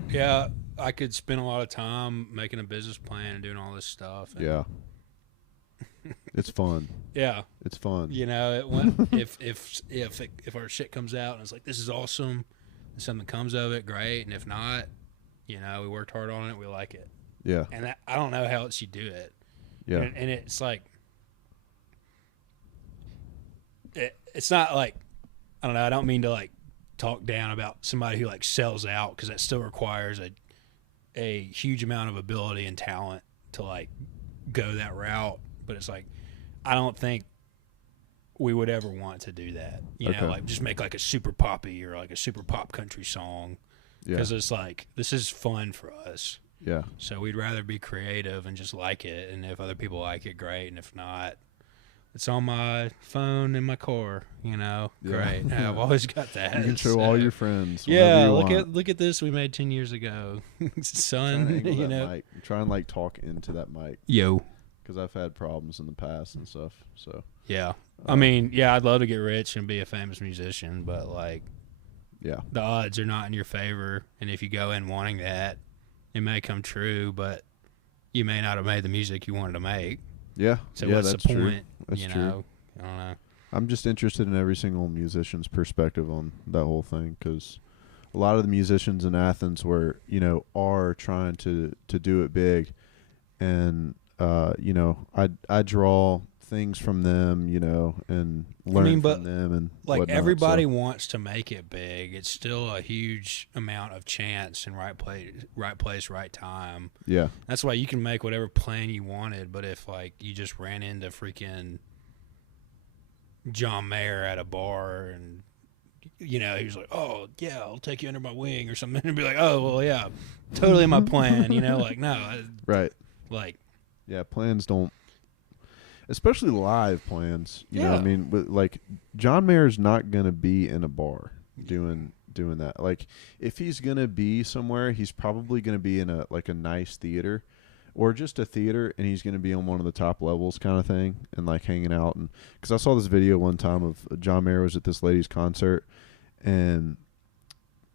Yeah, I could spend a lot of time making a business plan and doing all this stuff. Yeah. It's fun. Yeah. It's fun. You know, it went, if our shit comes out and it's like, this is awesome, and something comes of it, great. And if not, you know, we worked hard on it, we like it. Yeah. And I don't know how else you do it. Yeah. And it's like, it's not like, I don't know, I don't mean to like talk down about somebody who like sells out, because that still requires a huge amount of ability and talent to like go that route. But it's like, I don't think we would ever want to do that. You know, like just make like a super poppy or like a super pop country song. Because it's like, this is fun for us. Yeah. So we'd rather be creative and just like it. And if other people like it, great. And if not, it's on my phone in my car, you know. Yeah. Great. I've always got that. You can show all your friends. Yeah, You look at this we made 10 years ago. Son, you know. Mic. Try and like talk into that mic. Yo. Because I've had problems in the past and stuff. So yeah. I mean, yeah, I'd love to get rich and be a famous musician, but like, yeah, the odds are not in your favor. And if you go in wanting that, it may come true, but you may not have made the music you wanted to make. Yeah. So yeah, what's that's the point? True. That's you true. know? I don't know. I'm just interested in every single musician's perspective on that whole thing, because a lot of the musicians in Athens are trying to do it big, and I draw things from them, and learn from them, and like whatnot, everybody so. wants to make it big. It's still a huge amount of chance and right place, right time. Yeah, that's why you can make whatever plan you wanted, but if like you just ran into freaking John Mayer at a bar and he was like, oh yeah, I'll take you under my wing or something, and be like, oh well, yeah, totally my plan. Like no, right, like yeah, plans don't. Especially live plans, you know what I mean? But like John Mayer's not gonna be in a bar doing that. Like if he's gonna be somewhere, he's probably gonna be in a nice theater, or just a theater, and he's gonna be on one of the top levels kind of thing, and like hanging out. And because I saw this video one time of John Mayer was at this lady's concert, and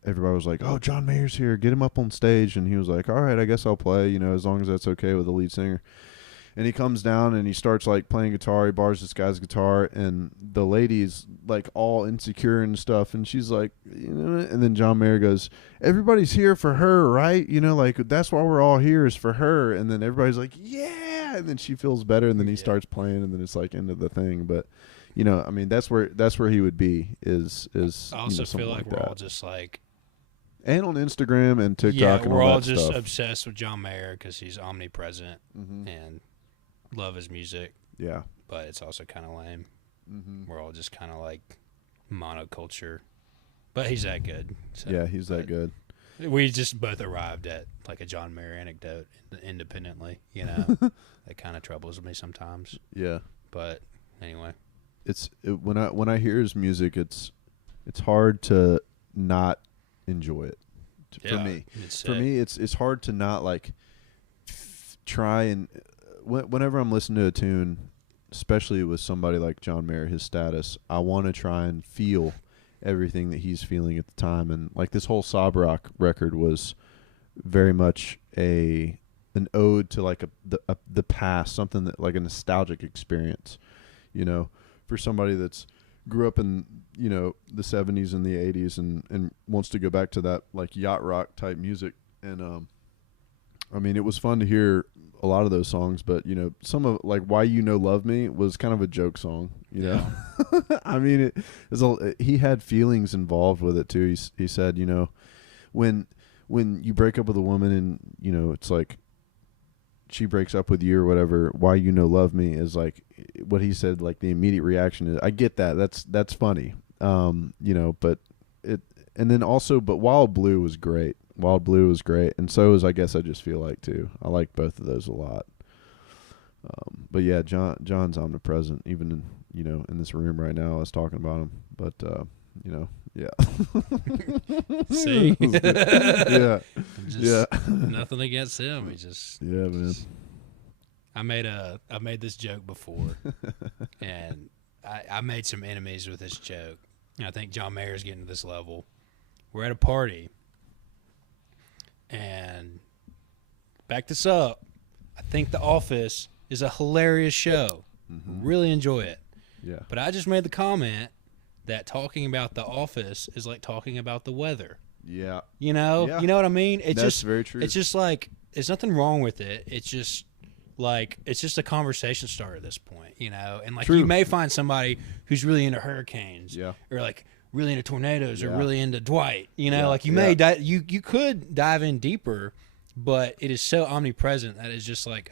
everybody was like, "Oh, John Mayer's here, get him up on stage," and he was like, "All right, I guess I'll play, as long as that's okay with the lead singer." And he comes down and he starts like playing guitar. He borrows this guy's guitar, and the lady's like all insecure and stuff. And she's like, and then John Mayer goes, "Everybody's here for her, right? Like that's why we're all here is for her." And then everybody's like, "Yeah." And then she feels better, and then he starts playing, and then it's like into the thing. But I mean, that's where he would be is I also feel like we're all just like, and on Instagram and TikTok. Yeah, and we're all all that just stuff. obsessed with John Mayer because he's omnipresent and love his music. Yeah, but it's also kind of lame. We're all just kind of like monoculture, but he's that good. So, yeah, he's that good. We just both arrived at like a John Mayer anecdote independently. That kind of troubles me sometimes. Yeah, but anyway, when I hear his music, it's hard to not enjoy it. For me, it's hard to not like try and. Whenever I'm listening to a tune, especially with somebody like John Mayer, his status, I want to try and feel everything that he's feeling at the time. And like this whole Sob Rock record was very much an ode to like the past, something that like a nostalgic experience, for somebody that's grew up in the 70s and the 80s and wants to go back to that like yacht rock type music. And I mean, it was fun to hear a lot of those songs, but some of like Why You Know Love Me was kind of a joke song, I mean, it was he had feelings involved with it too. He said, when when you break up with a woman and, you know, it's like she breaks up with you or whatever, why you no love me is like what he said, like the immediate reaction is, I get that. That's funny. You know, but and then also, but Wild Blue was great. Wild Blue was great. And so is, I guess I just feel like too. I like both of those a lot. But yeah, John's omnipresent, even in, you know, in this room right now. I was talking about him, but you know, yeah. See, yeah, just nothing against him. He just man. I made this joke before, and I made some enemies with this joke. And I think John Mayer's getting to this level. We're at a party, and back this up. I think The Office is a hilarious show. Mm-hmm. Really enjoy it. Yeah. But I just made the comment that talking about The Office is like talking about the weather. Yeah. You know? Yeah. You know what I mean? It's That's just very true. It's just like, there's nothing wrong with it. It's just like, it's just a conversation starter at this point, you know? And like, True. you may find somebody who's really into hurricanes. Yeah. Or like really into tornadoes, or Yeah. really into Dwight. You know, Yeah. like you may you could dive in deeper, but it is so omnipresent that it's just like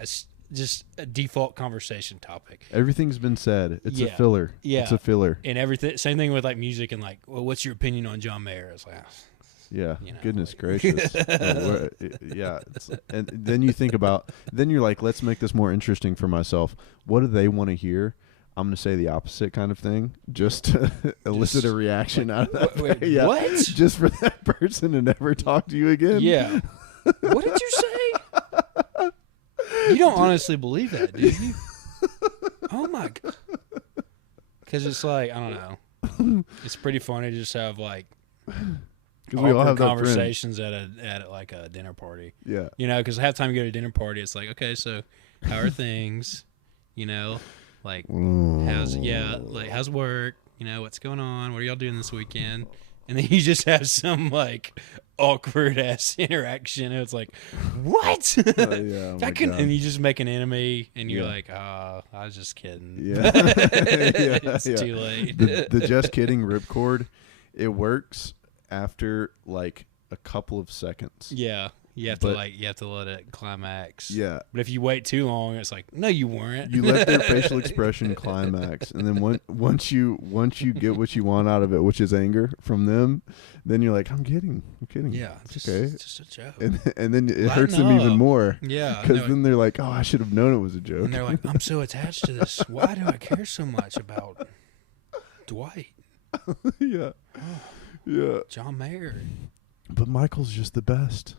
just a default conversation topic. Everything's been said. It's a filler. Yeah. It's a filler. And everything, same thing with like music and like, well, what's your opinion on John Mayer? It's like, yeah. you know, Goodness like, gracious. Yeah. And then you think about, then you're like, let's make this more interesting for myself. What do they want to hear? I'm going to say the opposite kind of thing, just to elicit a reaction out of that. Wait, yeah. what? Just for that person to never talk to you again. Yeah. What did you say? You don't honestly believe that, do you? Oh my god! Because it's like, I don't know. It's pretty funny to just have like we all have that conversations at like a dinner party. Yeah. You know, because half the time you go to a dinner party, it's like, okay, so how are things? You know, like how's work? You know, what's going on? What are y'all doing this weekend? And then you just have some like awkward ass interaction. And it's like, what? Yeah, I couldn't. And you just make an enemy, and you're like, I was just kidding. Yeah, It's too late. The just kidding ripcord, it works after like a couple of seconds. Yeah, you have to let it climax. Yeah, but if you wait too long, it's like, no, you weren't. You let their facial expression climax, and then once you get what you want out of it, which is anger from them, then you're like, I'm kidding. Yeah, it's okay. It's just a joke. And then it hurts them even more. Yeah, because then they're like, oh, I should have known it was a joke. And they're like, I'm so attached to this. Why do I care so much about Dwight? Yeah, yeah. John Mayer. But Michael's just the best.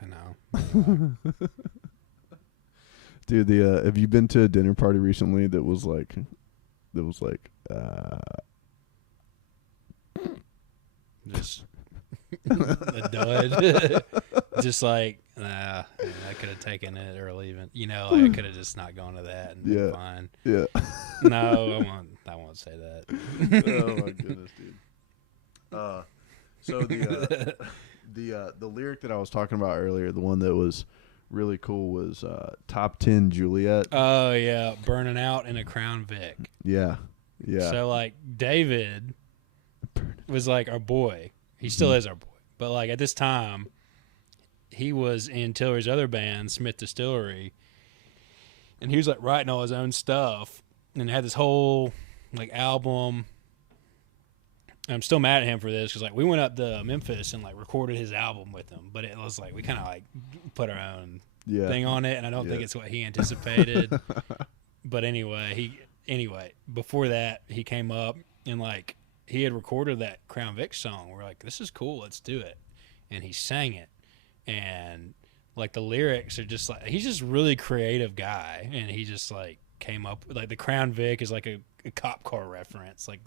I know. Dude, have you been to a dinner party recently that was like just a dud? Just like, I could have taken it or leaving. You know, like I could have just not gone to that and been fine. Yeah. No, I won't say that. Oh my goodness, dude. So the lyric that I was talking about earlier, the one that was really cool, was Top 10 Juliet. Oh yeah, burning out in a Crown Vic. Yeah, yeah. So like David was like our boy. He still is our boy. But like at this time, he was in Tillery's other band, Smith Distillery, and he was like writing all his own stuff and had this whole like album. I'm still mad at him for this because like we went up to Memphis and like recorded his album with him, but it was like we kind of like put our own thing on it, and I don't think it's what he anticipated. But anyway, before that he came up and like he had recorded that Crown Vic song. We're like, this is cool, let's do it, and he sang it, and like the lyrics are just like, he's just a really creative guy, and he just like came up with like the Crown Vic is like a cop car reference, like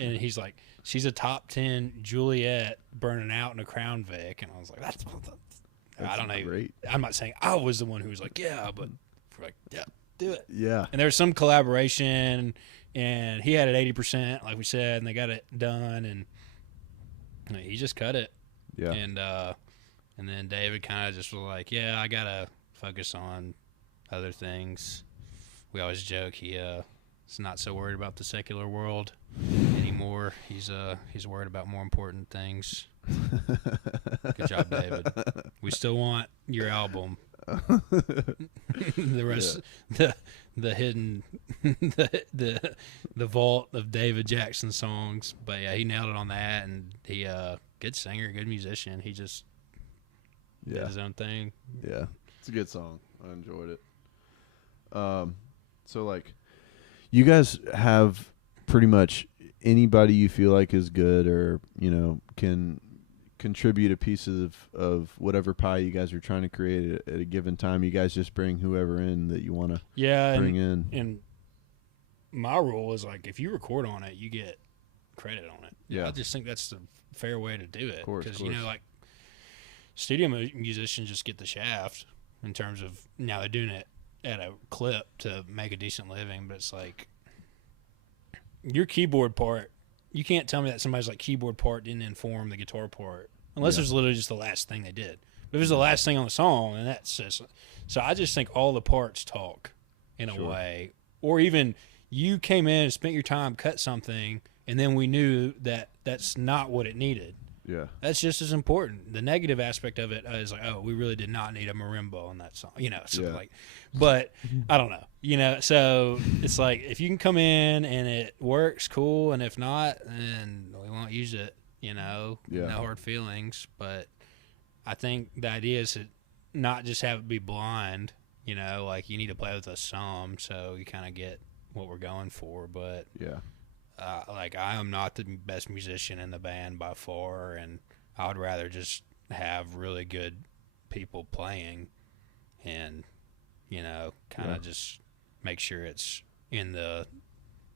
and he's like, she's a top 10 Juliet burning out in a Crown Vic, and I was like, that's I don't know. Great. I'm not saying I was the one who was like, yeah, but we're like, yeah, do it. Yeah. And there was some collaboration, and he had it 80%, like we said, and they got it done, and he just cut it. Yeah. And then David kind of just was like, yeah, I gotta focus on other things. We always joke he's not so worried about the secular world anymore. He's worried about more important things. Good job, David. We still want your album. The rest, the hidden, the vault of David Jackson songs. But yeah, he nailed it on that, and he good singer, good musician. He just did his own thing. Yeah, it's a good song. I enjoyed it. So like, you guys have pretty much anybody you feel like is good or can contribute a piece of whatever pie you guys are trying to create at a given time. You guys just bring whoever in that you want to bring in. And my rule is like, if you record on it, you get credit on it. Yeah, I just think that's the fair way to do it. Because like studio musicians just get the shaft in terms of now they're doing it at a clip to make a decent living, but it's like your keyboard part. You can't tell me that somebody's like keyboard part didn't inform the guitar part. Unless it's literally just the last thing they did. But if it's the last thing on the song, and that's just... So I just think all the parts talk in a way. Or even you came in and spent your time, cut something, and then we knew that that's not what it needed. Yeah. That's just as important. The negative aspect of it is like, oh, we really did not need a marimba on that song. Something like... But I don't know. So it's like if you can come in and it works, cool. And if not, then we won't use it. No hard feelings, but I think the idea is to not just have it be blind, like you need to play with us some so you kind of get what we're going for. But like I am not the best musician in the band by far, and I would rather just have really good people playing and, kind of just make sure it's in the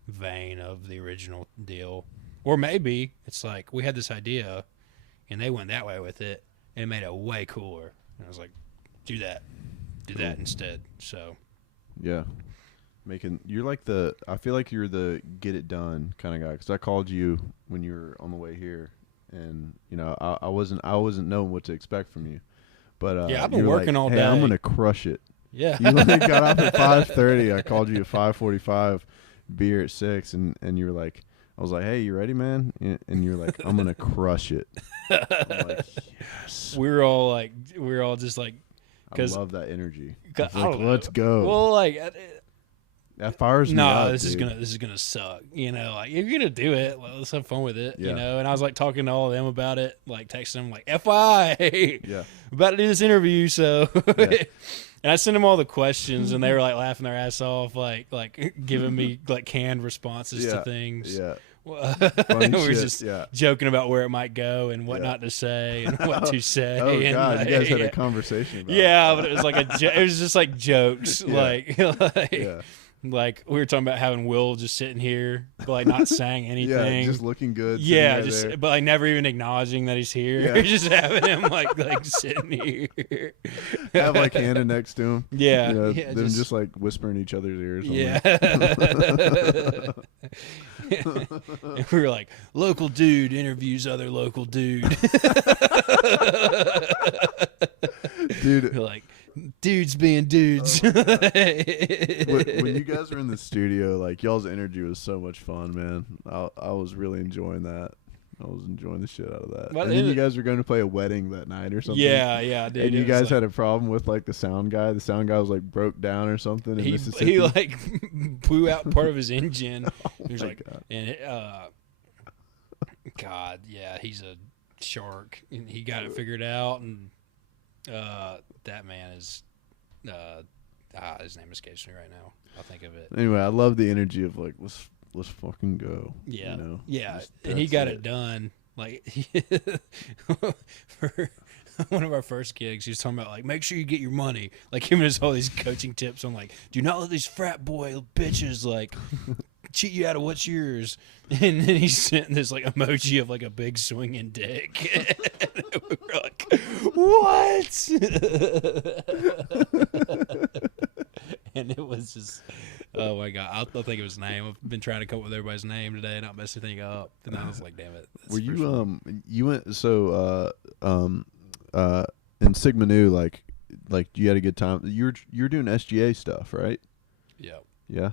vein of the original deal. Or maybe it's like we had this idea and they went that way with it and it made it way cooler. And I was like, do that instead. So, yeah. You're like I feel like you're the get it done kind of guy. Cause I called you when you were on the way here and, I wasn't knowing what to expect from you. But, I've been working all day. I'm going to crush it. Yeah. You only got off at 5:30. I called you at 5:45, beer at 6. And you were like, I was like, hey, you ready, man? And you're like, I'm going to crush it. I'm like, yes. We were all just like, I love that energy. Like, let's go. Well, like, that fires me up, this is gonna suck. Like if you're gonna do it, let's have fun with it. And I was like talking to all of them about it, like texting them like, FI, we're about to do this interview, so. And I sent them all the questions, and they were like laughing their ass off, like giving me like canned responses to things. Yeah. We were just joking about where it might go and what not to say and what to say. Oh and God, like, you guys had a conversation about it. But it was like it was just like jokes, like we were talking about having Will just sitting here, but like not saying anything, just looking good. Yeah, but like never even acknowledging that he's here. Yeah. Just having him like sitting here. Have like Hannah next to him. Yeah, them just like whispering each other's ears. Yeah. And we were like, local dude interviews other local dude. Dude, we're like, dudes being dudes. When you guys were in the studio, like y'all's energy was so much fun, man. I was really enjoying that. I was enjoying the shit out of that. And then you guys were going to play a wedding that night or something. Yeah, dude. And you guys had a problem with like the sound guy. The sound guy was like broke down or something in Mississippi. He like blew out part of his engine. He was like, God. And God, yeah, he's a shark, and he got it figured out. And that man is, his name escapes me right now. I'll think of it. Anyway, I love the energy of like let's fucking go. Yeah. Yeah. And he got it done. Like for one of our first gigs, he was talking about like, make sure you get your money. Like giving us all these coaching tips on like, do not let these frat boy bitches like cheat you out of what's yours. And then he sent this like emoji of like a big swinging dick. And we were like, what? And it was just, oh my God, I'll think of his name. I've been trying to come up with everybody's name today, not mess anything up. And I was like, damn it. Were you you went in Sigma Nu, like you had a good time. You're doing SGA stuff, right? Yep. Yeah.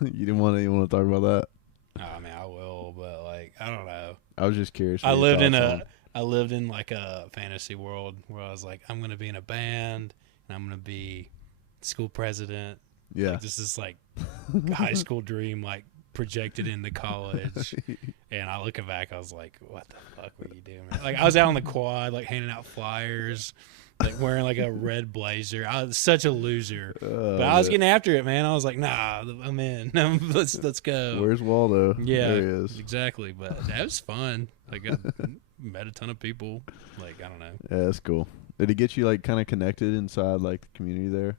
You didn't want to talk about that? I mean, I will, but like, I don't know. I was just curious. I lived in I lived in like a fantasy world where I was like, I'm gonna be in a band and I'm gonna be school president. Yeah. Like, this is like high school dream, like projected into college. And I looking back, I was like, what the fuck were you doing, man? Like, I was out on the quad, like handing out flyers, like wearing like a red blazer. I was such a loser, but I was getting after it, man. I was like, nah, I'm in. Let's go. Where's Waldo? Yeah, there he is. Exactly. But that was fun. Like, I met a ton of people. Like, I don't know. Yeah, that's cool. Did it get you like kind of connected inside like the community there?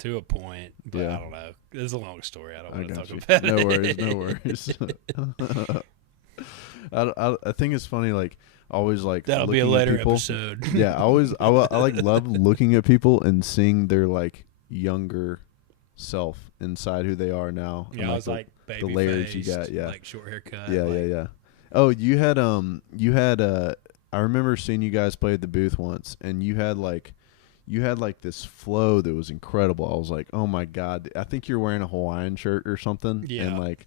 To a point, but Yeah. I don't know. It's a long story. I don't want to got talk you. about No it. worries. I think it's funny. Like always, like That'll be a looking at later people. episode. Yeah, I like love looking at people and seeing their like younger self inside who they are now. Yeah, and, I was like the baby layers you faced, got. Yeah, like short haircut. yeah, like, yeah. Oh, you had I remember seeing you guys play at the booth once, and you had like this flow that was incredible. I was like, oh my god, I think you're wearing a Hawaiian shirt or something, Yeah, and like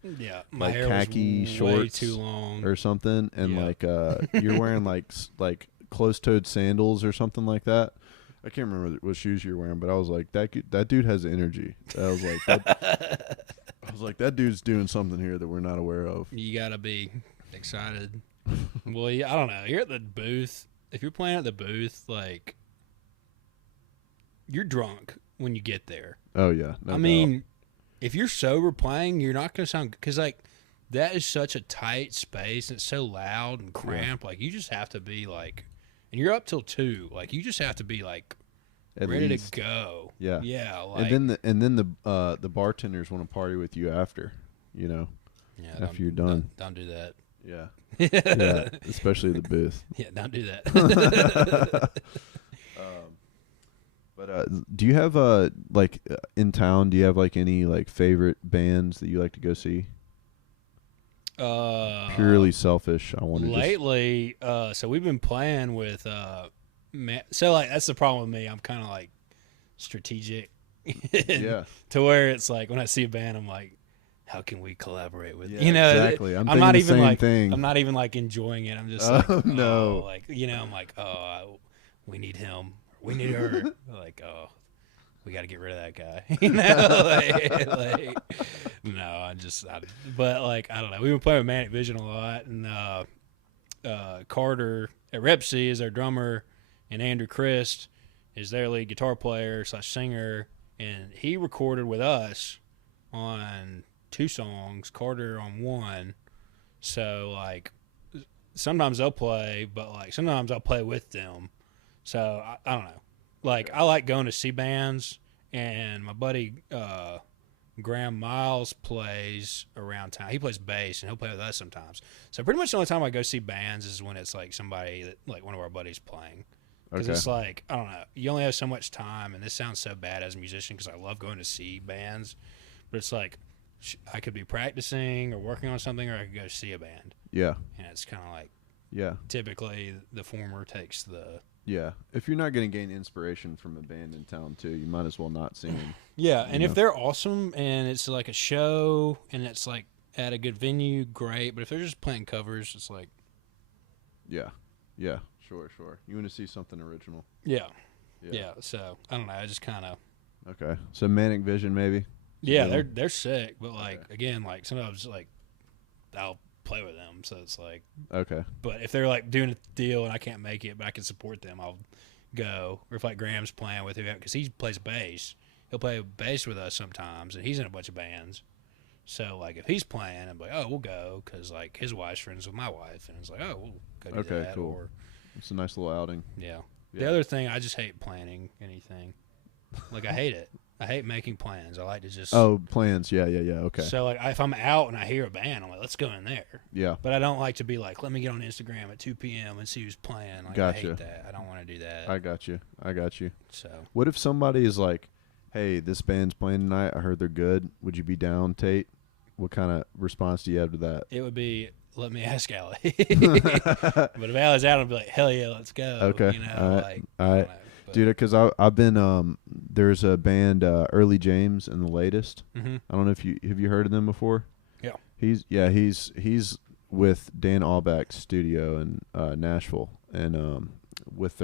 my like hair khaki was shorts way too long. or something, and Yeah. like you're wearing like closed-toed sandals or something like that. I can't remember what shoes you're wearing, but I was like, that dude has energy. I was like, that dude's doing something here that we're not aware of. You gotta be excited. Well, yeah, I don't know. You're at the booth. If you're playing at the booth, like, you're drunk when you get there. Oh yeah, no I doubt. mean, if you're sober playing, you're not gonna sound, because like that is such a tight space and it's so loud and cramped. Like, you just have to be like, and you're up till 2. Like, you just have to be like At ready least. to go. Yeah. Yeah. Like, And then the bartenders want to party with you after, you know. yeah, after you're done. don't do that. Yeah. Yeah, especially the booth. Yeah, don't do that. But do you have like in town? Do you have like any like favorite bands that you like to go see? Purely selfish. I want to lately. So we've been playing with so like that's the problem with me. I'm kind of like strategic. Yeah. To where it's like when I see a band, I'm like, how can we collaborate with? Yeah, You know, exactly. I'm not thinking the even same like thing. I'm not even like enjoying it. I'm just Oh, like, no. like, you know, I'm like, we need him, we need her. Like, we got to get rid of that guy. You know, like, no, but like, I don't know. We've been playing with Manic Vision a lot, and Carter at Repsy is our drummer, and Andrew Christ is their lead guitar player / singer, and he recorded with us on 2 songs, Carter on 1. So like sometimes they'll play, but like sometimes I'll play with them. So I don't know. Like, I like going to see bands, and my buddy Graham Miles plays around town. He plays bass, and he'll play with us sometimes. So pretty much the only time I go see bands is when it's like somebody that, like, one of our buddies playing. Because it's like, I don't know, you only have so much time, and this sounds so bad as a musician because I love going to see bands, but it's like I could be practicing or working on something, or I could go see a band. Yeah. And it's kind of like, Yeah. typically the former takes the... Yeah. If you're not going to gain inspiration from a band in town too, you might as well not sing them. Yeah, and if know? they're awesome and it's like a show and it's like at a good venue, great. But if they're just playing covers, it's like... Yeah. Yeah. Sure. You want to see something original. Yeah. So, I don't know. I just kind of... Okay. So Manic Vision maybe? Yeah, Yeah. they're sick. But, like, Okay. again, like, sometimes, like, I'll play with them. So, it's like... Okay. But if they're, like, doing a deal and I can't make it, but I can support them, I'll go. Or if, like, Graham's playing with whoever, because he plays bass. He'll play bass with us sometimes, and he's in a bunch of bands. So, like, if he's playing, I'm like, oh, we'll go, because, like, his wife's friends with my wife. And it's like, oh, we'll go do Okay, that. cool. Or, It's a nice little outing. yeah. Yeah. The other thing, I just hate planning anything. Like, I hate it. I hate making plans. I like to just... Oh, plans. Yeah. Okay. So, like, if I'm out and I hear a band, I'm like, let's go in there. Yeah. But I don't like to be like, let me get on Instagram at 2 p.m. and see who's playing. Like, Gotcha. I hate that. I don't want to do that. I got you. So, What if somebody is like, hey, this band's playing tonight. I heard they're good. Would you be down, Tate? What kind of response do you have to that? it would be, let me ask Allie. But if Allie's out, I'd be like, hell yeah, let's go. Okay. You know, All right. like, All I don't right. know, but- Dude, because I've been there's a band Early James and the Latest. Mhm. I don't know if you have you heard of them before. Yeah. He's with Dan Albach's studio in Nashville, and with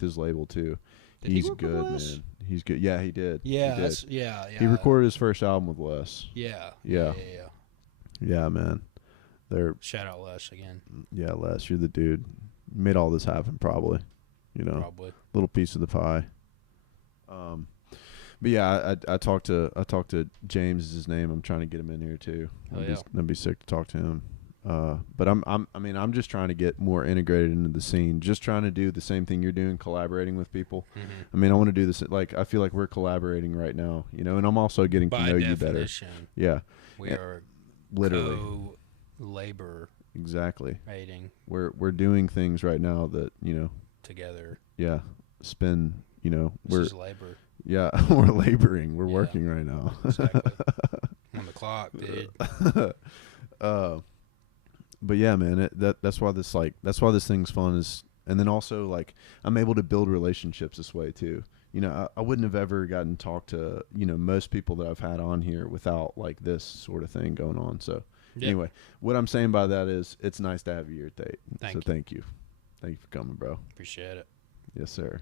his label too. Did He's he work good, with Les? man. He's good. Yeah, he did. Yeah, he did. yeah. He recorded his first album with Les. Yeah. Yeah, man. They're Shout out Les again. Yeah, Les, you're the dude. Made all this happen, probably. Probably. Little piece of the pie. But yeah, I talked to James is his name. I'm trying to get him in here too. I'd be sick to talk to him. But I'm just trying to get more integrated into the scene. Just trying to do the same thing you're doing, collaborating with people. Mm-hmm. I mean, I want to do this. Like, I feel like we're collaborating right now, and I'm also getting to know you better. Yeah, we are literally labor. Exactly. Rating. We're doing things right now that together. Yeah, spend. We're is labor. Yeah, we're laboring. We're working right now. Exactly. On the clock, dude. But yeah, man, that's why this thing's fun and then also like I'm able to build relationships this way too. I wouldn't have ever gotten to talk to most people that I've had on here without like this sort of thing going on. So anyway, what I'm saying by that is it's nice to have you here, Tate. Thank you for coming, bro. Appreciate it. Yes, sir.